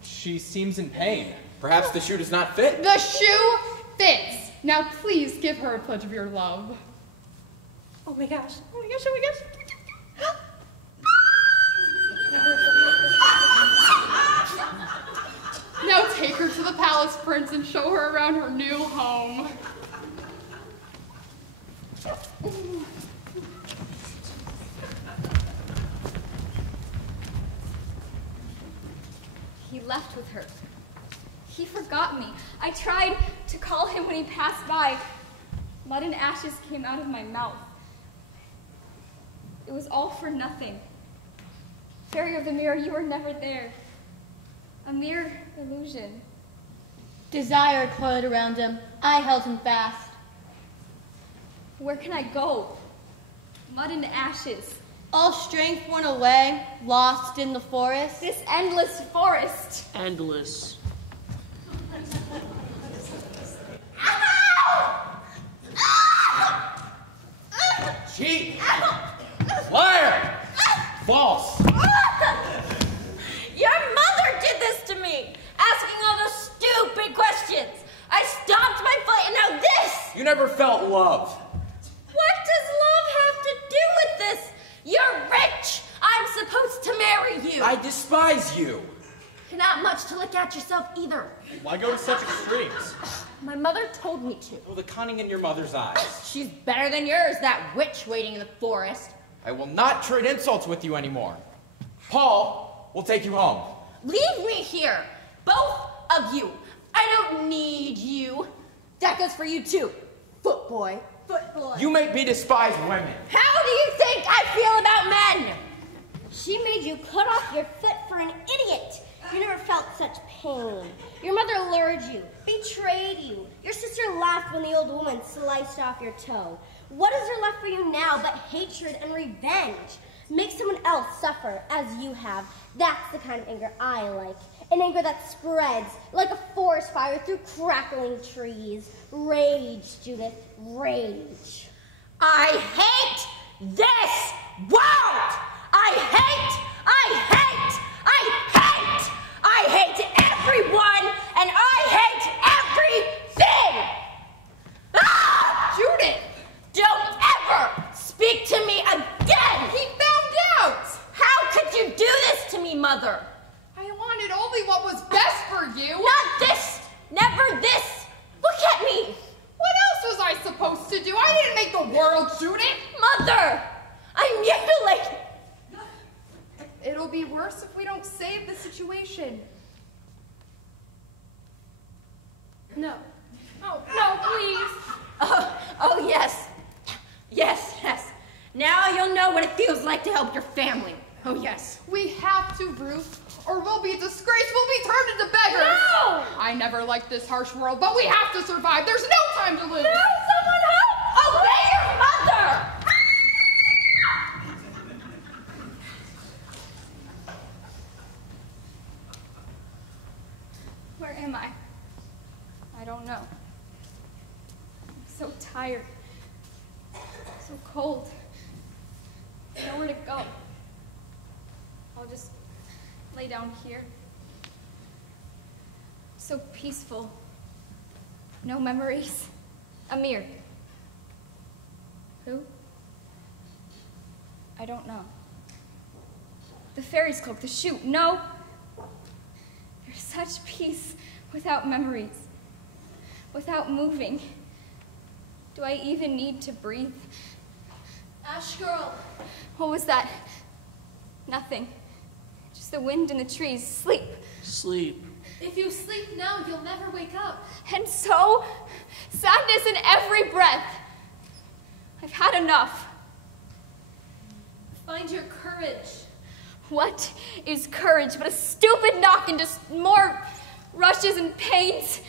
She seems in pain. Perhaps the shoe does not fit. The shoe fits. Now please give her a pledge of your love. Oh my gosh. Oh my gosh. Oh my gosh. Now take her to the palace, prince, and show her around her new home. He left with her. He forgot me. I tried to call him when he passed by. Mud and ashes came out of my mouth. It was all for nothing. Fairy of the mirror, you were never there. A mere illusion. Desire coiled around him. I held him fast. Where can I go? Mud and ashes. All strength went away, lost in the forest. This endless forest. Endless. Cheat! Liar! False! Your mother did this to me, asking all those stupid questions. I stomped my foot and now this! You never felt love. What does love have to do with this? You're rich. I'm supposed to marry you. I despise you. Not much to look at yourself either. Why go to such extremes? My mother told me to. Oh, the cunning in your mother's eyes. She's better than yours, that witch waiting in the forest. I will not trade insults with you anymore. Paul will take you home. Leave me here, both of you. I don't need you. That goes for you too, footboy. Footboy. You make me despise women. How do you think I feel about men? She made you cut off your foot for an idiot. You never felt such pain. Your mother lured you, betrayed you. Your sister laughed when the old woman sliced off your toe. What is there left for you now but hatred and revenge? Make someone else suffer as you have. That's the kind of anger I like. An anger that spreads like a forest fire through crackling trees. Rage, Judith, rage. I hate this world! I hate everyone, and I hate everything! Ah! Judith! Don't ever speak to me again! He found out! How could you do this to me, Mother? I wanted only what was best for you. Not this! Never this! Look at me! What else was I supposed to do? I didn't make the world, Judith! Mother! I'm mutilated! It'll be worse if we don't save the situation. No. Oh, no, please. Oh, yes. Yes. Now you'll know what it feels like to help your family. Oh, yes. We have to, Ruth, or we'll be disgraced. We'll be turned into beggars. No! I never liked this harsh world, but we have to survive. There's no time to lose. No, someone help! Obey your mother! Where am I? I don't know. I'm so tired. So cold. Nowhere to go. I'll just lay down here. So peaceful. No memories. Amir. Who? I don't know. The fairy's cloak, the shoe. No. There's such peace without memories. Without moving. Do I even need to breathe? Ash girl. What was that? Nothing. Just the wind in the trees. Sleep. Sleep. If you sleep now, you'll never wake up. And so, sadness in every breath. I've had enough. Find your courage. What is courage but a stupid knock and just more rushes and pains?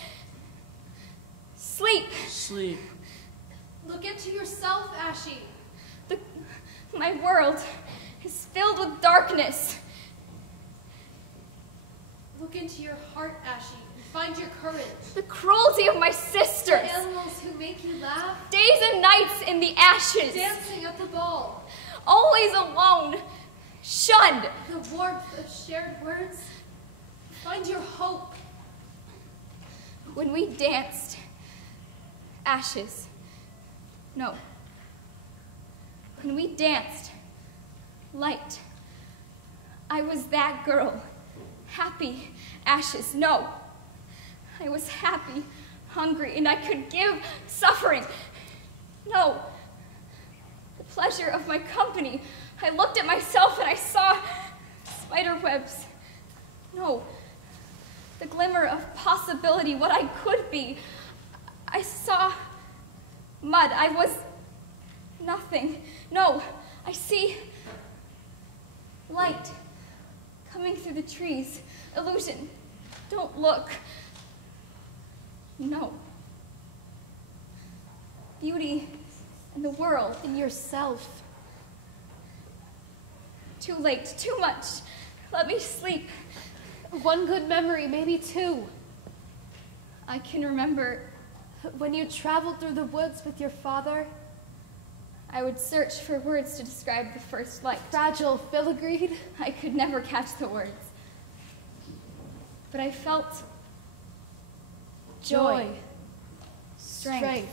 Sleep. Sleep. Look into yourself, Ashy. My world is filled with darkness. Look into your heart, Ashy, and find your courage. The cruelty of my sisters. The animals who make you laugh. Days and nights in the ashes. Dancing at the ball. Always alone. Shunned. The warmth of shared words. Find your hope. When we danced, ashes. No. When we danced, light. I was that girl. Happy, ashes. No. I was happy, hungry, and I could give suffering. No. The pleasure of my company. I looked at myself and I saw spider webs. No. The glimmer of possibility, what I could be. I saw mud. I was nothing. No. I see light coming through the trees. Illusion. Don't look. No. Beauty in the world. In yourself. Too late. Too much. Let me sleep. One good memory, maybe two. I can remember when you traveled through the woods with your father. I would search for words to describe the first light. Fragile filigreed. I could never catch the words. But I felt joy, strength.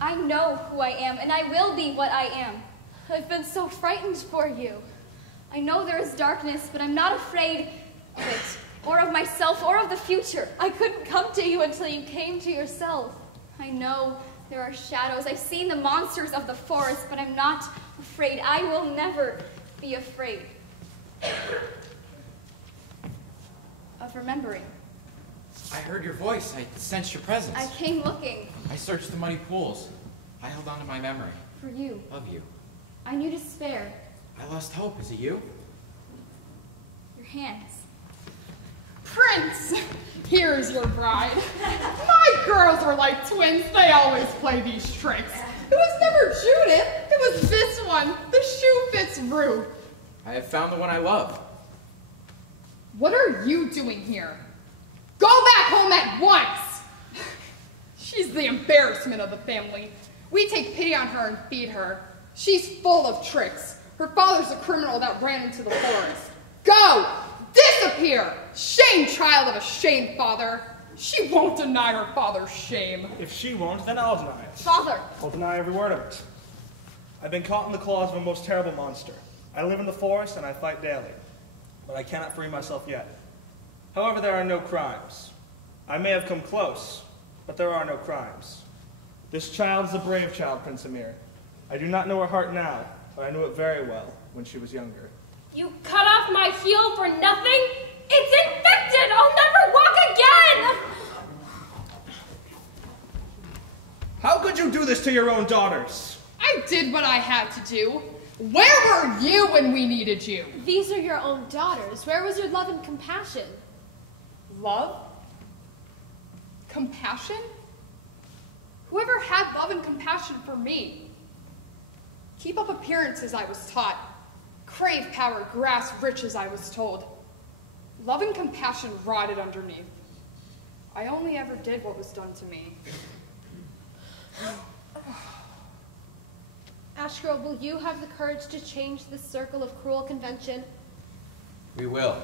I know who I am, and I will be what I am. I've been so frightened for you. I know there is darkness, but I'm not afraid of it, or of myself, or of the future. I couldn't come to you until you came to yourself. I know there are shadows. I've seen the monsters of the forest, but I'm not afraid. I will never be afraid of remembering. I heard your voice. I sensed your presence. I came looking. I searched the muddy pools. I held on to my memory. For you. Of you. I knew despair. I lost hope. Is it you? Your hands. Prince, here's your bride. My girls are like twins. They always play these tricks. It was never Judith. It was this one. The shoe fits Ruth. I have found the one I love. What are you doing here? Go back home at once! She's the embarrassment of the family. We take pity on her and feed her. She's full of tricks. Her father's a criminal that ran into the forest. Go! Disappear! Shame, child of a shame father. She won't deny her father's shame. If she won't, then I'll deny it. Father! I'll deny every word of it. I've been caught in the claws of a most terrible monster. I live in the forest and I fight daily, but I cannot free myself yet. However, there are no crimes. I may have come close, but there are no crimes. This child is a brave child, Prince Amir. I do not know her heart now, but I knew it very well when she was younger. You cut off my heel for nothing? It's infected! I'll never walk again! How could you do this to your own daughters? I did what I had to do. Where were you when we needed you? These are your own daughters. Where was your love and compassion? Love? Compassion? Whoever had love and compassion for me? Keep up appearances, I was taught. Crave power, grasp riches, I was told. Love and compassion rotted underneath. I only ever did what was done to me. Ashgirl, will you have the courage to change this circle of cruel convention? We will.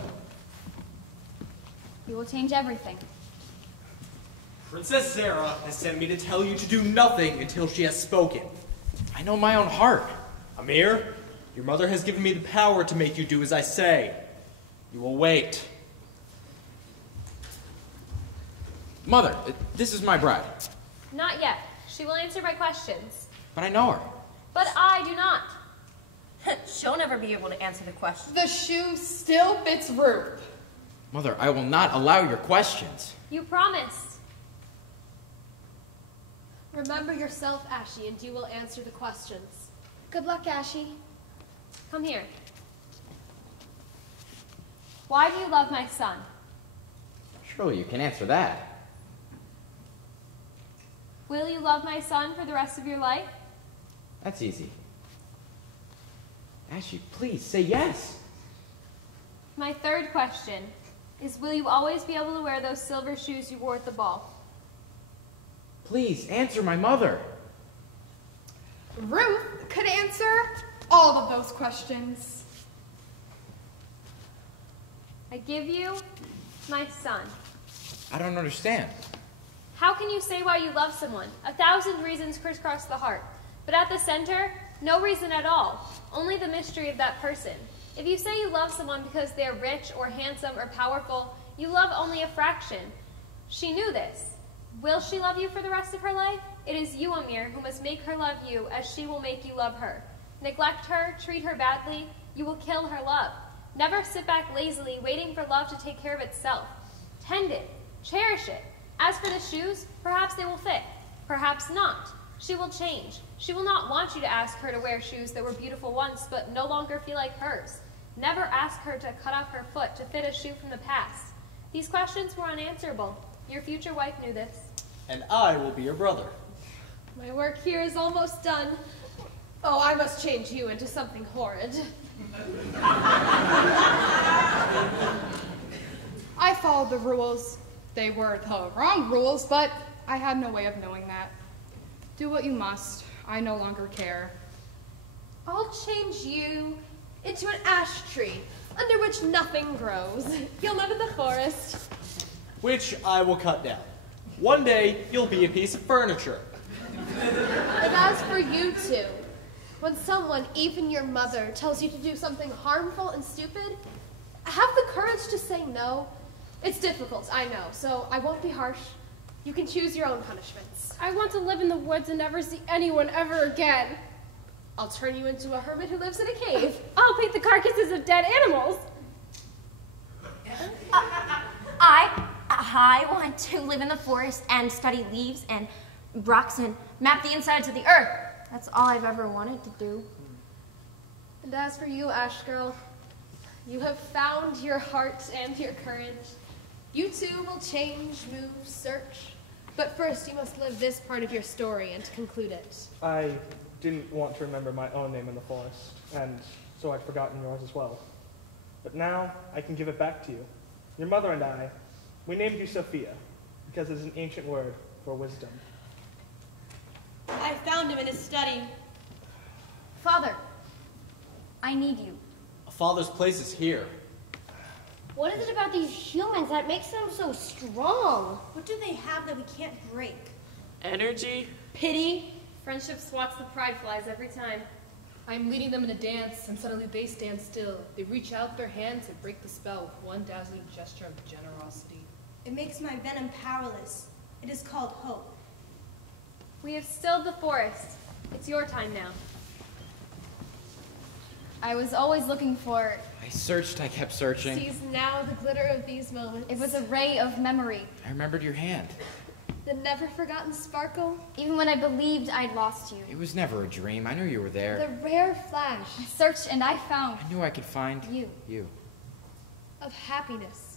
You will change everything. Princess Zara has sent me to tell you to do nothing until she has spoken. I know my own heart. Amir, your mother has given me the power to make you do as I say. You will wait. Mother, this is my bride. Not yet. She will answer my questions. But I know her. But I do not. She'll never be able to answer the question. The shoe still fits Ruth. Mother, I will not allow your questions. You promised. Remember yourself, Ashy, and you will answer the questions. Good luck, Ashy. Come here. Why do you love my son? Surely you can answer that. Will you love my son for the rest of your life? That's easy. Ashley, please say yes. My third question is, will you always be able to wear those silver shoes you wore at the ball? Please answer my mother. Ruth could answer all of those questions. I give you my son. I don't understand. How can you say why you love someone? 1,000 reasons crisscross the heart. But at the center, no reason at all. Only the mystery of that person. If you say you love someone because they're rich or handsome or powerful, you love only a fraction. She knew this. Will she love you for the rest of her life? It is you, Amir, who must make her love you as she will make you love her. Neglect her, treat her badly, you will kill her love. Never sit back lazily, waiting for love to take care of itself. Tend it, cherish it. As for the shoes, perhaps they will fit, perhaps not. She will change. She will not want you to ask her to wear shoes that were beautiful once, but no longer feel like hers. Never ask her to cut off her foot to fit a shoe from the past. These questions were unanswerable. Your future wife knew this. And I will be your brother. My work here is almost done. Oh, I must change you into something horrid. I followed the rules. They were the wrong rules, but I had no way of knowing that. Do what you must. I no longer care. I'll change you into an ash tree under which nothing grows. You'll live in the forest. Which I will cut down. One day, you'll be a piece of furniture. And as for you two, When someone, even your mother, tells you to do something harmful and stupid, have the courage to say no. It's difficult, I know, so I won't be harsh. You can choose your own punishments. I want to live in the woods and never see anyone ever again. I'll turn you into a hermit who lives in a cave. I'll paint the carcasses of dead animals. I want to live in the forest and study leaves and rocks and map the insides of the earth. That's all I've ever wanted to do. And as for you, Ash Girl, you have found your heart and your courage. You too will change, move, search. But first, you must live this part of your story and conclude it. I didn't want to remember my own name in the forest, and so I'd forgotten yours as well. But now I can give it back to you. Your mother and I, we named you Sophia, because it is an ancient word for wisdom. I found him in his study. Father, I need you. A father's place is here. What is it about these humans that makes them so strong? What do they have that we can't break? Energy? Pity. Friendship swats the pride flies every time. I'm leading them in a dance, and suddenly they stand still. They reach out their hands and break the spell with one dazzling gesture of generosity. It makes my venom powerless. It is called hope. We have stilled the forest. It's your time now. I was always looking for... I searched, I kept searching. Sees now the glitter of these moments. It was a ray of memory. I remembered your hand. The never forgotten sparkle. Even when I believed I'd lost you. It was never a dream. I knew you were there. The rare flash. I searched and I found... I knew I could find you. You. Of happiness.